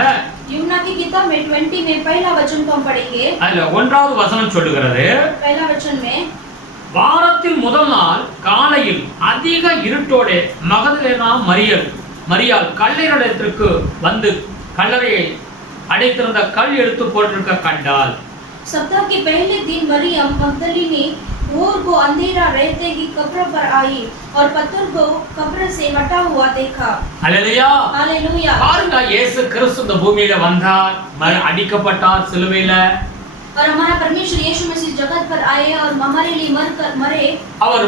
यूहन्ना की किताब में 20 में पहला वचन को हम पढ़ेंगे। அதுல 1வது வசனம் சொல்லுகிறது, पहला वचन में, வாரத்தில் முதல் நாள் காலையில் அதிக இருட்டோட மகதலேனா மரியாள் கல்லறையிடத்திற்கு வந்து கல்லறையை அடைத்திருந்த கல் எடுத்து போட்டிருக்க கண்டாள். सप्ताह के पहले दिन मरियम मगदलिनी भोर को अंधेरा रहते ही कब्र पर आई और पत्थर को कब्र से हटा हुआ देखा। Hallelujah, hallelujah. பாருங்க, இயேசு கிறிஸ்து இந்த பூமியில வந்தார், அடிக்கப்பட்டார் சிலுவையில. और हमारा परमेश्वर यीशु मसीह जगत पर आए और हमारे लिए मरे। அவர்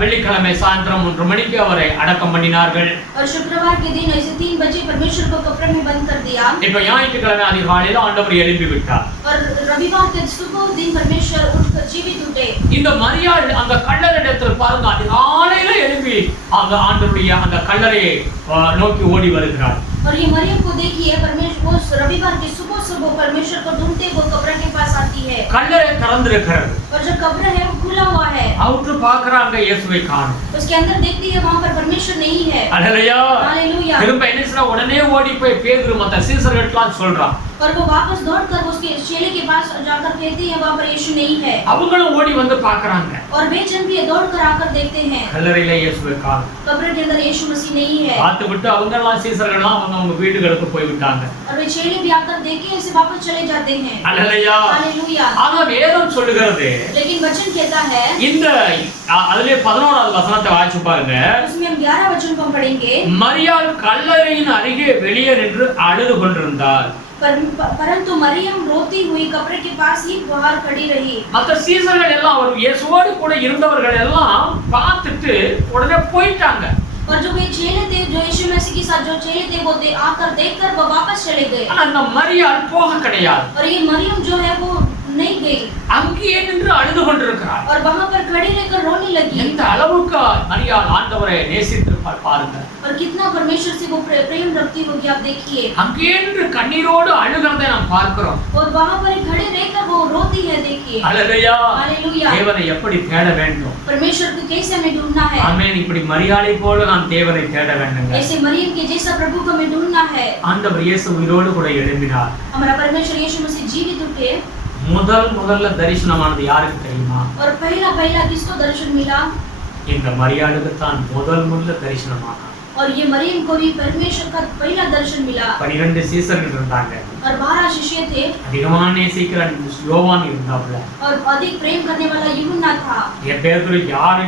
வெள்ளிக்கிழமை சாயந்தரம் 3 மணிக்கு அவரை அடக்கம் பண்ணினார்கள். और शुक्रवार के दिन ऐसे 3 बजे परमेश्वर को कब्र में बंद कर दिया। இப்ப ஞாயிற்றுக்கிழமை அதிகாலையில ஆண்டவர் எழுப்பி விட்டார். और रविवार के सुबह दिन परमेश्वर उठकर जीवित उठे। இந்த மரியாள் அந்த கல்லறையிடத்தில் பாருங்க, அதிகாலையில எழுப்பி அந்த ஆண்டவருடைய அந்த கல்லறையை நோக்கி ஓடி வருகிறார். और ये मरियम को देखिए, परमेश्वर उस रविवार के सुबह परमेश्वर को ढूंढते वो कब्र के पास आती है। கல்லறை திறந்திருக்கிறது. और जो कब्र है वो खुला हुआ है। அவுட்டு பார்க்கறாங்க, இயேசுவை காணோம். उसके अंदर देखती है वहां पर परमेश्वर नहीं है। Hallelujah, hallelujah. திரும்ப என்ன செய்றா, உடனே ஓடி போய் பேதுரு மத்த சீசர்கள்லாம் சொல்றான், और वो वापस दौड़कर उसके चेले के पास जाकर कहते हैं वहाँ पर यीशु नहीं है। அவங்களும் ஓடி வந்து பார்க்கறாங்க. और वे जन भी दौड़कर आकर देखते हैं கல்லறையில இயேசுவை காணோம். कब्र के अंदर यीशु मसीह नहीं है। பார்த்து விட்டு அவங்கெல்லாம் சீசர்கள்லாம் அவங்க வீட்டுகளுக்கு போய் விட்டாங்க. और वे चेले भी आकर देख के ऐसे वापस चले जाते हैं। அல்லேலூயா. हालेलुया। ஆனா வேதம் சொல்லுகிறது लेकिन वचन कहता है இந்த அதிலே 11வது வசனத்தை வாசிச்சு பாருங்க. उसमें हम 11 वचन को पढ़ेंगे। மரியாள் கல்லறையின் அருகே வெளியே நின்று அழுது கொண்டிருந்தாள். परंतु मरियम रोती हुई कब्र के पास ही बाहर खड़ी रही। மற்ற சீசர்கள் எல்லாம் அவர் இயேசுவோடு கூட இருந்தவர்கள் எல்லாம் பார்த்துட்டு உடனே போயிட்டாங்க. और जो वे चेले थे जो यीशु मसीह के साथ जो चेले थे वो आकर देखकर वो वापस चले गए। ஆனா அந்த மரியாள் போக கிடையாது. और ये मरियम जो है वो नहीं गई, அங்கேயே நின்று அழுது கொண்டிருக்கிறார். और वहां पर खड़ी रहकर रोने लगी। இந்த அளவுக்கு மரியாள் ஆண்டவரை நேசித்திருப்பார் பாருங்க. और कितना परमेश्वर से वो प्रेम रखती होगी आप देखिए। அங்கேயே நின்று கண்ணீரோடு அழுகிறதை நாம் பார்க்கிறோம். और वहां पर खड़े रहकर वो रोती है देखिए। அல்லேலூயா. हालेलुया। தேவனை எப்படி தேட வேண்டும்? परमेश्वर को कैसे हमें ढूंढना है? ஆமென். இப்படி மரியாளை போல நாம் தேவனை தேட வேண்டுங்க. ऐसे मरियम के जैसा प्रभु को हमें ढूंढना है। ஆண்டவர் இயேசு உயிரோடு கூட எழும்பினார். हमारा परमेश्वर यीशु मसीह जीवित उठे। முதல்ல தரிசனமானது யாருக்கு தெரியுமா? और पहला किसको दर्शन मिला? இந்த மரியாளுக்கு தான் முதல்ல தரிசனமானார். और ये मरियम को भी परमेश्वर का पहला दर्शन मिला। 12 சீசர்கள் இருந்தாங்க. और 12 शिष्य थे। அதிகமான நேசிக்கிற யோவான் இருந்தாப்ல. और अधिक प्रेम करने वाला यूहन्ना था। பேதுரு யாரு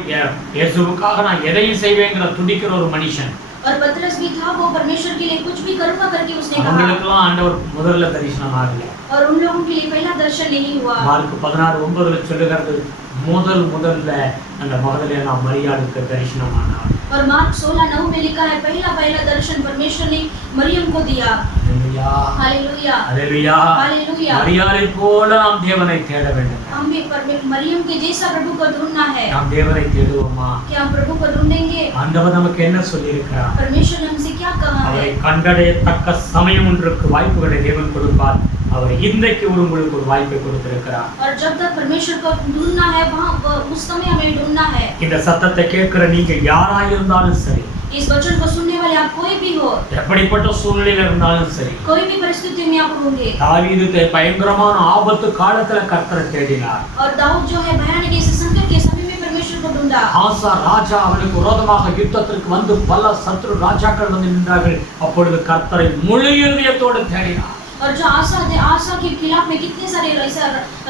இயேசுவுக்காக நான் எதையும் செய்வேங்கற துடிக்கிற ஒரு மனுஷன். और पतरस भी था, वो परमेश्वर के लिए कुछ भी करूंगा करके उसने कहा। அவங்களுக்கெல்லாம் ஆண்டவர் முதல்ல தரிசனம் ஆகல. और उन लोगों के लिए पहला दर्शन नहीं हुआ। மார்க் 16:9ல சொல்லுகிறது முதல்ல அந்த மகதலேனா மரியாளுக்கு தரிசனமானார். और मार्क 16:9 में लिखा है पहला दर्शन परमेश्वर ने मरियम को दिया। हालेलुया। हालेलुया। हालेलुया। மரியாளை போல நாம் தேவனை தேட வேண்டும். हम भी मरियम के जैसा प्रभु को ढूंढना है। நாம் தேவனை தேடுவோமா? क्या हम प्रभु को ढूंढेंगे? ஆண்டவர் நமக்கு என்ன சொல்லி இருக்கிறார்? परमेश्वर ने हमसे क्या कहा है? அவரை கண்டடையத்தக்க சமயம் ஒன்றுக்கு வாய்ப்புகளை தேவன் கொடுப்பார். அவர் இன்றைக்கு உங்களுக்கு ஒரு வாய்ப்பை கொடுத்திருக்கிறார். और जब तक परमेश्वर को ढूंढना है वहां उस समय हमें ढूंढना है। இந்த சத்தத்தை கேட்கிற நீங்க யாராக இருந்தாலும் சரி, इस वचन को सुनने वाले आप कोई भी हो, எப்படிப்பட்ட சூழ்நிலையில இருந்தாலும் சரி, कोई भी परिस्थिति में आप होंगे। தாவீது பயங்கரமான ஆபத்து காலத்துல கர்த்தரை தேடினார். और दाऊद जो है भयानक ऐसे संकट के समय में परमेश्वर को ढूंढा। ஆசா ராஜா அவனுக்கு விரோதமாக யுத்தத்திற்கு வந்து பல சத்ரு ராஜாக்கள் வந்து நின்றார்கள். அப்பொழுது கர்த்தரை முழு இதயத்தோடு தேடினார். और जो आशा के खिलाफ में कितने सारे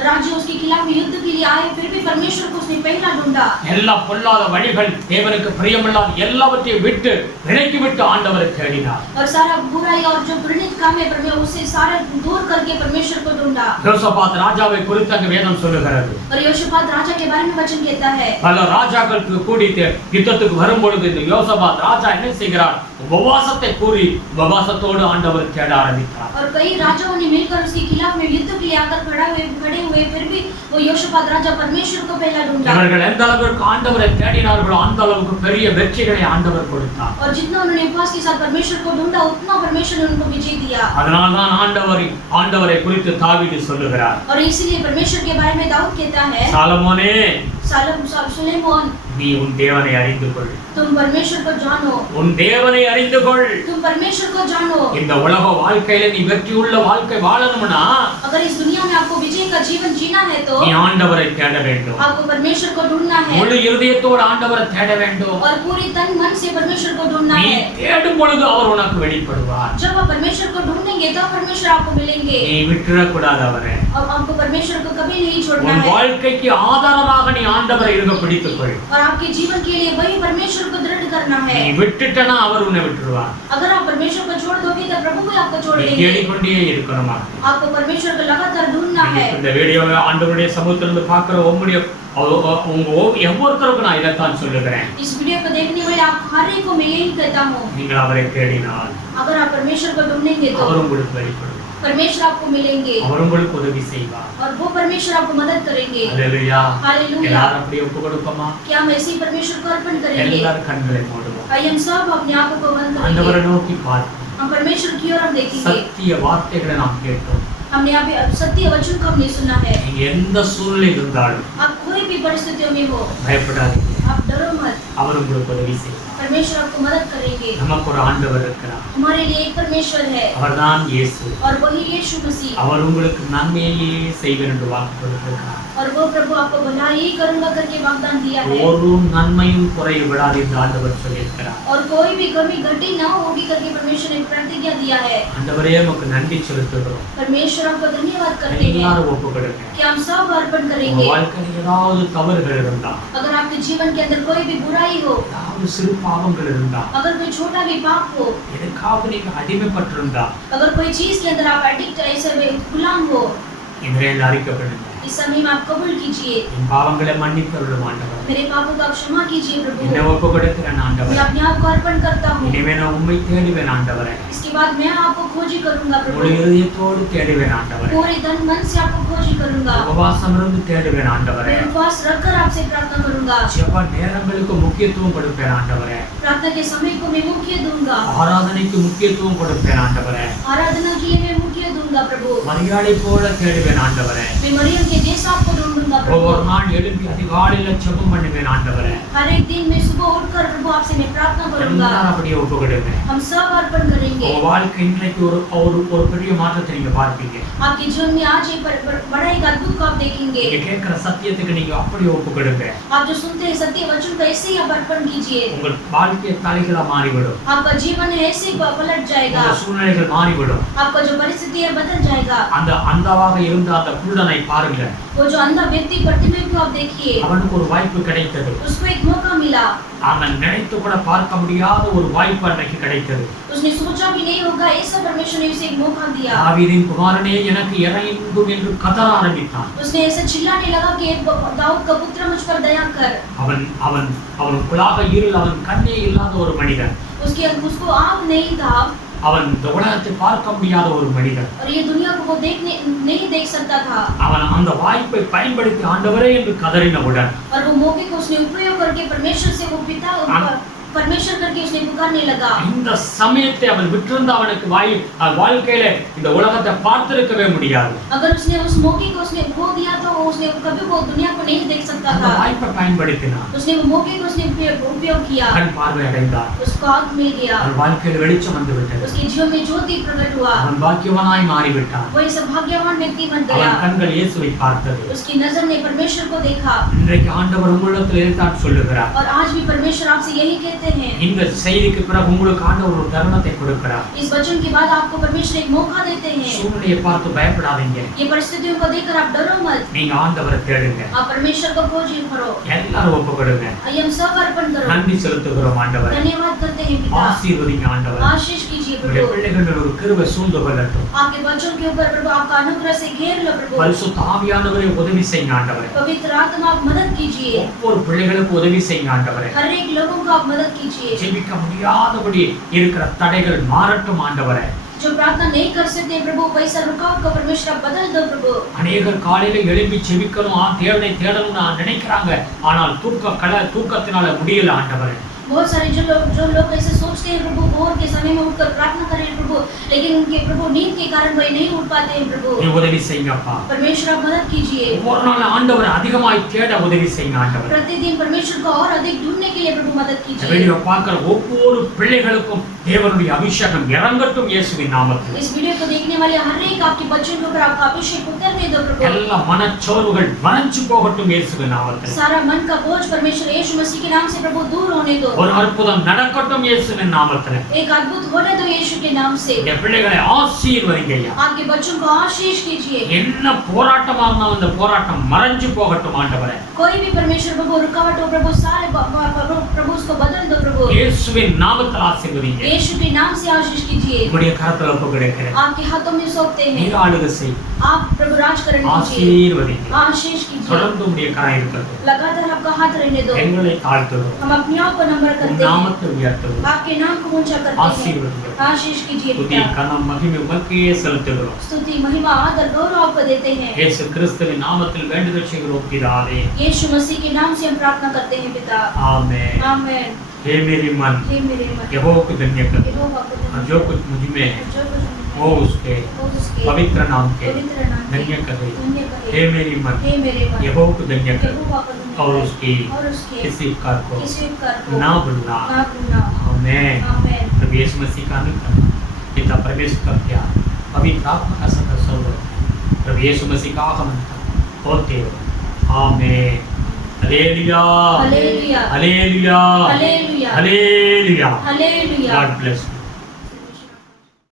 राज्य उसके खिलाफ युद्ध के लिए आए, फिर भी परमेश्वर को उसने पहला ढूंढा। எல்லா பொல்லாத வழிகள் தேவனுக்கு பிரியமில்லாத எல்லாவற்றையும் விட்டு விலக்கி விட்டு ஆண்டவரை தேடினார். और सारा बुराई और जो घृणित काम है परमेश्वर उससे सारे दूर करके परमेश्वर को ढूंढा। யோசபாத் ராஜாவை குறித்து அங்க வேதம் சொல்லுகிறது. और யோசபாத் राजा के बारे में वचन कहता है பல ராஜாக்களுக்கு கூடி யுத்தத்துக்கு வரும்பொழுது இந்த யோசபாத் ராஜா என்ன செய்கிறார்? உபவாசத்தை கூறி உபவாசத்தோடு ஆண்டவர் தேட ஆரம்பித்தார். और कई राजाओं ने मिलकर उसके खिलाफ में युद्ध के लिए आकर खड़े हुए, फिर भी वो योशपात राजा परमेश्वर को पहला ढूंढा। அவர்கள் எந்த அளவுக்கு ஆண்டவரை தேடினார்களோ அந்த அளவுக்கு பெரிய வெற்றிகளை ஆண்டவர் கொடுத்தார். और जितना उन्होंने उपवास के साथ परमेश्वर को ढूंढा उतना परमेश्वर ने उनको विजय दिया। அதனால தான் ஆண்டவரை குறித்து தாவீது சொல்லுகிறார். और इसलिए परमेश्वर के बारे में दाऊद कहता है சாலமோனே सुलेमान நீ உன் தேவனை அறிந்து கொள். तुम परमेश्वर को जानो। உன் தேவனை அறிந்து கொள். तुम परमेश्वर को जानो। இந்த உலக வாழ்க்கையில நீ வெற்றி உள்ள வாழ்க்கை வாழணும்னா अगर इस दुनिया में आपको विजय का जीवन जीना है तो நீ ஆண்டவரை தேட வேண்டும். आपको परमेश्वर को ढूंढना है। முழு இதயத்தோடு ஆண்டவரை தேட வேண்டும். और पूरी तन मन से परमेश्वर को ढूंढना நீ है। தேடும் பொழுது அவர் உனக்கு வெளிப்படுவார். जब आप परमेश्वर को ढूंढेंगे तो परमेश्वर आपको मिलेंगे। நீ விட்டுற கூடாது அவரை. अब आपको परमेश्वर को कभी नहीं छोड़ना உன் है। வாழ்க்கைக்கு ஆதாரமாக நீ ஆண்டவரை இருக பிடித்துக்கொள். और आपके जीवन के लिए वही परमेश्वर को दृढ़ करना है। நீ விட்டுட்டனா அவர் உன்னை விட்டுருவார். अगर आप परमेश्वर को छोड़ दोगे तो प्रभु भी आपको छोड़ நீ देंगे। தேடிக்கொண்டே இருக்கணுமா? आपको परमेश्वर को लगातार ढूंढना है। இந்த வீடியோவை ஆண்டவருடைய சமூகத்துல இருந்து பார்க்குற உங்களுடைய உங்க ஒவ்வொருத்தருக்கும் நான் இதைத்தான் சொல்லுகிறேன். इस वीडियो को देखने वाले आप हर एक को मैं यही कहता हूँ, நீங்கள் அவரை தேடினால் अगर आप परमेश्वर को ढूंढेंगे तो அவர் உங்களுக்கு வெளிப்படுவார். परमेश्वर आपको मिलेंगे அவர் உங்களுக்கு உதவி செய்வார். और वो परमेश्वर आपको मदद करेंगे। அல்லேலூயா. हालेलुया। எல்லாரும் அப்படியே ஒப்பு கொடுப்போமா? क्या हम ऐसे ही परमेश्वर को अर्पण करेंगे? எல்லாரும் கண்களை மூடுவோம். आइए हम सब अपने आंखों को बंद ஆண்டவரை करेंगे। நோக்கி பார்ப்போம். हम परमेश्वर की ओर हम देखेंगे। சத்திய வார்த்தைகளை நாம் கேட்டோம். हमने यहाँ पे सत्य वचन को हमने सुना है। நீங்க எந்த சூழ்நிலையில் இருந்தாலும் आप कोई भी परिस्थितियों में हो பயப்படாதீங்க. आप डरो मत। அவர் உங்களுக்கு உதவி செய்வார். परमेश्वर आपको मदद करेंगे। நமக்கு ஒரு ஆண்டவர் இருக்கிறார். हमारे लिए एक परमेश्वर है அவர்தான் இயேசு. और वही यीशु मसीह। அவர் உங்களுக்கு நன்மையே செய்வேன் என்று வாக்கு கொடுத்திருக்கிறார். और वो प्रभु आपको भलाई ही करूंगा करके वाग्दान दिया है। ஒரு நன்மையும் குறைய விடாது என்று ஆண்டவர் சொல்லியிருக்கிறார். और कोई भी कमी घटी ना होगी करके परमेश्वर ने प्रतिज्ञा दिया है। ஆண்டவரே உமக்கு நன்றி செலுத்துகிறோம். परमेश्वर आपको धन्यवाद करते हैं எல்லாரும் ஒப்புக்கொடுங்க. कि हम सब अर्पण உங்க करेंगे। வாழ்க்கையில் ஏதாவது தவறுகள் இருந்தா, अगर आपके जीवन के अंदर कोई भी बुराई हो, ஏதாவது சிறு பாவங்கள் இருந்தா, अगर कोई छोटा भी पाप हो, எதுக்காவது நீங்க அடிமைப்பட்டிருந்தா, अगर कोई चीज के अंदर आप एडिक्ट ऐसे गुलाम हो, இன்றைய அறிக்கைப்படுங்க. इस समय में आप कबूल कीजिए। என் பாவங்களை மன்னித்தருளும் ஆண்டவரே. मेरे पापों को आप क्षमा कीजिए प्रभु। என்னை ஒப்புக்கொடுக்கிறேன் मैं ஆண்டவரே. अपने आप को अर्पण करता हूँ। இனிமே நான் உம்மை தேடுவேன் ஆண்டவரே. इसके बाद मैं आपको खोजी करूंगा முழு प्रभु। இதயத்தோடு தேடுவேன் ஆண்டவரே. पूरे तन मन से आपको खोजी करूंगा। உபவாசம் இருந்து தேடுவேன் ஆண்டவரே. मैं उपवास रखकर आपसे प्रार्थना करूंगा। ஜெப நேரங்களுக்கு முக்கியத்துவம் கொடுப்பேன் ஆண்டவரே. प्रार्थना के समय को मैं मुख्य दूंगा। ஆராதனைக்கு முக்கியத்துவம் கொடுப்பேன் ஆண்டவரே. आराधना के लिए मैं मुख्य दूंगा प्रभु। மரியாதை போல தேடுவேன் ஆண்டவரே. मैं मरियम के जैसा आपको ढूंढूंगा ஒவ்வொரு प्रभु। நாள் எழுப்பி அதிகாலையில ஜெபம் பண்ணுவேன் ஆண்டவரே. हर एक दिन मैं सुबह उठकर प्रभु आपसे मैं प्रार्थना करूंगा। எல்லாரும் அப்படியே ஒப்புக்கொடுங்க. हम सब अर्पण करेंगे। உங்க வாழ்க்கை இன்றைக்கு ஒரு பெரிய மாற்றத்தை நீங்க பார்ப்பீங்க. आपके जीवन में आज एक बड़ा एक अद्भुत को आप देखेंगे। நீங்க கேட்கிற சத்தியத்துக்கு நீங்க அப்படியே ஒப்புக்கொடுங்க. आप जो सुनते हैं सत्य वचन को ऐसे ही आप अर्पण कीजिए। உங்கள் வாழ்க்கை தலைகளா மாறிவிடும். आपका जीवन ऐसे पलट जाएगा। உங்க சூழ்நிலைகள் மாறிவிடும். आपका जो परिस्थिति है बदल जाएगा। அந்த அந்தவாக இருந்த அந்த குருடனை பாருங்க. वो जो अंधा व्यक्ति प्रतिमा को आप देखिए, அவனுக்கு ஒரு வாய்ப்பு கிடைத்தது. उसको एक मौका मिला। அவன் நினைத்து கூட பார்க்க முடியாத ஒரு வாய்ப்பு அன்றைக்கு கிடைத்தது. उसने सोचा भी नहीं होगा ऐसा परमेश्वर ने उसे एक मौका दिया। தாவீதின் குமாரனே எனக்கு இறங்கும் என்று கதற ஆரம்பித்தான். उसने ऐसा चिल्लाने लगा कि दाऊद का पुत्र मुझ पर दया कर। அவனுக்குள்ளாக இருள், அவன் கண்ணே இல்லாத ஒரு மனிதன். उसको आँख नहीं था அவன் இந்த உலகத்தை பார்க்க முடியாத ஒரு மனிதன். और ये दुनिया को वो नहीं देख सकता था। அவன் அந்த வாய்ப்பை பயன்படுத்தி ஆண்டவரே என்று கதறினவுடன் और वो मौके को उसने उपयोग करके परमेश्वर से वो पिता परमेश्वर करके उसने पुकारने लगा। இந்த சமயத்தை அவன் விட்டிருந்த அவனுக்கு வாழ்க்கையில இந்த உலகத்தை பார்த்திருக்கவே முடியாது. अगर उसने उस मौके को उसने खो दिया तो उसने कभी वो दुनिया को नहीं देख सकता அந்த था। வாய்ப்பை பயன்படுத்தினான். उसने वो मौके को उसने उपयोग किया। கண் பார்வை அடைந்தார். उसको आँख मिल गया। அவன் வாழ்க்கையில் வெளிச்சம் வந்து விட்டது. उसके जीवन में ज्योति प्रकट हुआ। அவன் பாக்கியவானாய் மாறிவிட்டான். वो ऐसा भाग्यवान व्यक्ति बन गया। அவன் கண்கள் இயேசுவை பார்த்தது. उसकी नजर ने परमेश्वर को देखा। இன்றைக்கு ஆண்டவர் உங்களிடத்தில் இதைத்தான் சொல்லுகிறார். और आज भी परमेश्वर आपसे यही कहते हैं। இந்த செய்திக்கு பிறகு உங்களுக்கு ஆண்டவர் ஒரு தருணத்தை கொடுக்கிறார். इस वचन के बाद आपको परमेश्वर एक मौका देते हैं। சூழ்நிலையை பார்த்து பயப்படாதீங்க. ये परिस्थितियों को देखकर आप डरो मत। நீங்க ஆண்டவரை தேடுங்க. आप परमेश्वर को खोजी करो। எல்லாரும் ஒப்புக்கொடுங்க. हम सब अर्पण करो। நன்றி செலுத்துகிறோம் ஆண்டவரே. धन्यवाद करते हैं पिता। ஆசீர்வதிங்க ஆண்டவரே. आशीष कीजिए உங்களுடைய प्रभु। பிள்ளைகள் மேல் ஒரு கிருபை சூழ்ந்து கொள்ளட்டும். आपके बच्चों के ऊपर प्रभु आपका अनुग्रह से घेर लो प्रभु। பரிசுத்த ஆவியானவரே உதவி செய்யுங்க ஆண்டவரே. पवित्र आत्मा आप मदद कीजिए। ஒவ்வொரு பிள்ளைகளுக்கும் உதவி செய்யுங்க ஆண்டவரே. हर एक लोगों को आप मदद कीजिए। ஜெபிக்க முடியாதபடி இருக்கிற தடைகள் மாறட்டும் ஆண்டவரே. जो प्रार्थना नहीं कर सकते प्रभु वैसा रुकावट को परमेश्वर आप बदल दो प्रभु। அநேகர் காலையில எழும்பி ஜெபிக்கணும், தேவனை தேடணும்னு நினைக்கிறாங்க. ஆனால் தூக்கத்தினால முடியல ஆண்டவரே. बहुत सारे जो लोग ऐसे सोचते हैं प्रभु भोर के समय में उठकर प्रार्थना करें प्रभु, लेकिन उनके प्रभु नींद के कारण वे नहीं उठ पाते हैं प्रभु। நீ உதவி செய்யுங்கப்பா. परमेश्वर आप मदद कीजिए। ஒவ்வொரு நாள் ஆண்டவரை அதிகமாய் தேட உதவி செய்யுங்க ஆண்டவரே. प्रतिदिन परमेश्वर को और अधिक ढूंढने के लिए प्रभु मदद कीजिए। வீடியோ பார்க்கிற ஒவ்வொரு பிள்ளைகளுக்கும் தேவனுடைய அபிஷேகம் இறங்கட்டும் இயேசுவின் நாமத்தில். इस वीडियो को देखने वाले हर एक आपके बच्चों के ऊपर आपका अभिषेक उतरने दो प्रभु। எல்லா மனச்சோர்வுகள் மறைஞ்சு போகட்டும் இயேசுவின் நாமத்தில். सारा मन का बोझ परमेश्वर यीशु मसीह के नाम से प्रभु दूर होने दो। ஒரு அற்புதம் நடக்கட்டும் இயேசுவின் நாமத்தில். एक अद्भुत होने दो यीशु के नाम से। இந்த பிள்ளைகளை ஆசீர்வதிங்க ஐயா. आपके बच्चों को आशीष कीजिए। என்ன போராட்டமா இருந்தாலும் அந்த போராட்டம் மறைஞ்சு போகட்டும் ஆண்டவரே. कोई भी परमेश्वर प्रभु रुकावट हो प्रभु सारे प्रभु उसको बदल दो प्रभु। இயேசுவின் நாமத்தில் ஆசீர்வதிங்க. यीशु के नाम से आशीष कीजिए। உம்முடைய கரத்தில் ஒப்புக்கொடுக்கிறேன். आपके हाथों में सौंपते हैं। நீர் ஆளுகை செய். आप प्रभु राज करें कीजिए। ஆசீர்வதிங்க. आशीष कीजिए। தொடர்ந்து உம்முடைய கரம் இருக்கட்டும். लगातार आपका हाथ रहने दो। எங்களை தாழ்த்துகிறோம். हम अपने आप को नम्र உம் करते हैं। நாமத்தை உயர்த்துகிறோம். आपके नाम को ऊंचा करते हैं। ஆசீர்வதிங்க. आशीष कीजिए துதி पिता। கனம் மகிமை உமக்கே செலுத்துகிறோம். स्तुति महिमा आदर गौरव आपको देते हैं। இயேசு கிறிஸ்துவின் நாமத்தில் வேண்டுதல் செய்கிறோம் பிதாவே. यीशु मसीह के नाम से हम प्रार्थना करते हैं पिता। आमेन. आमेन। हे मेरे मन हे मेरे मन यहोवा को धन्य कर यहोवा को और जो कुछ मुझ में है जो कुछ वो उसके उसके पवित्र नाम के पवित्र नाम के धन्य करे। धन्य करे। हे मेरी मन हे मेरे मन यहोवा को धन्य कर यहोवा को धन्य और कर। उसकी और उसके किसी उपकार को किसी उपकार को ना भूलना। ना भूलना। आमेन। आमेन। प्रभु यीशु मसीह का अनुग्रह, पिता परमेश्वर का प्यार, पवित्र आत्मा का सदा सर्वदा प्रभु यीशु मसीह का आगमन तक होते हो। Amen. Hallelujah hallelujah hallelujah hallelujah hallelujah. Hallelujah. God bless.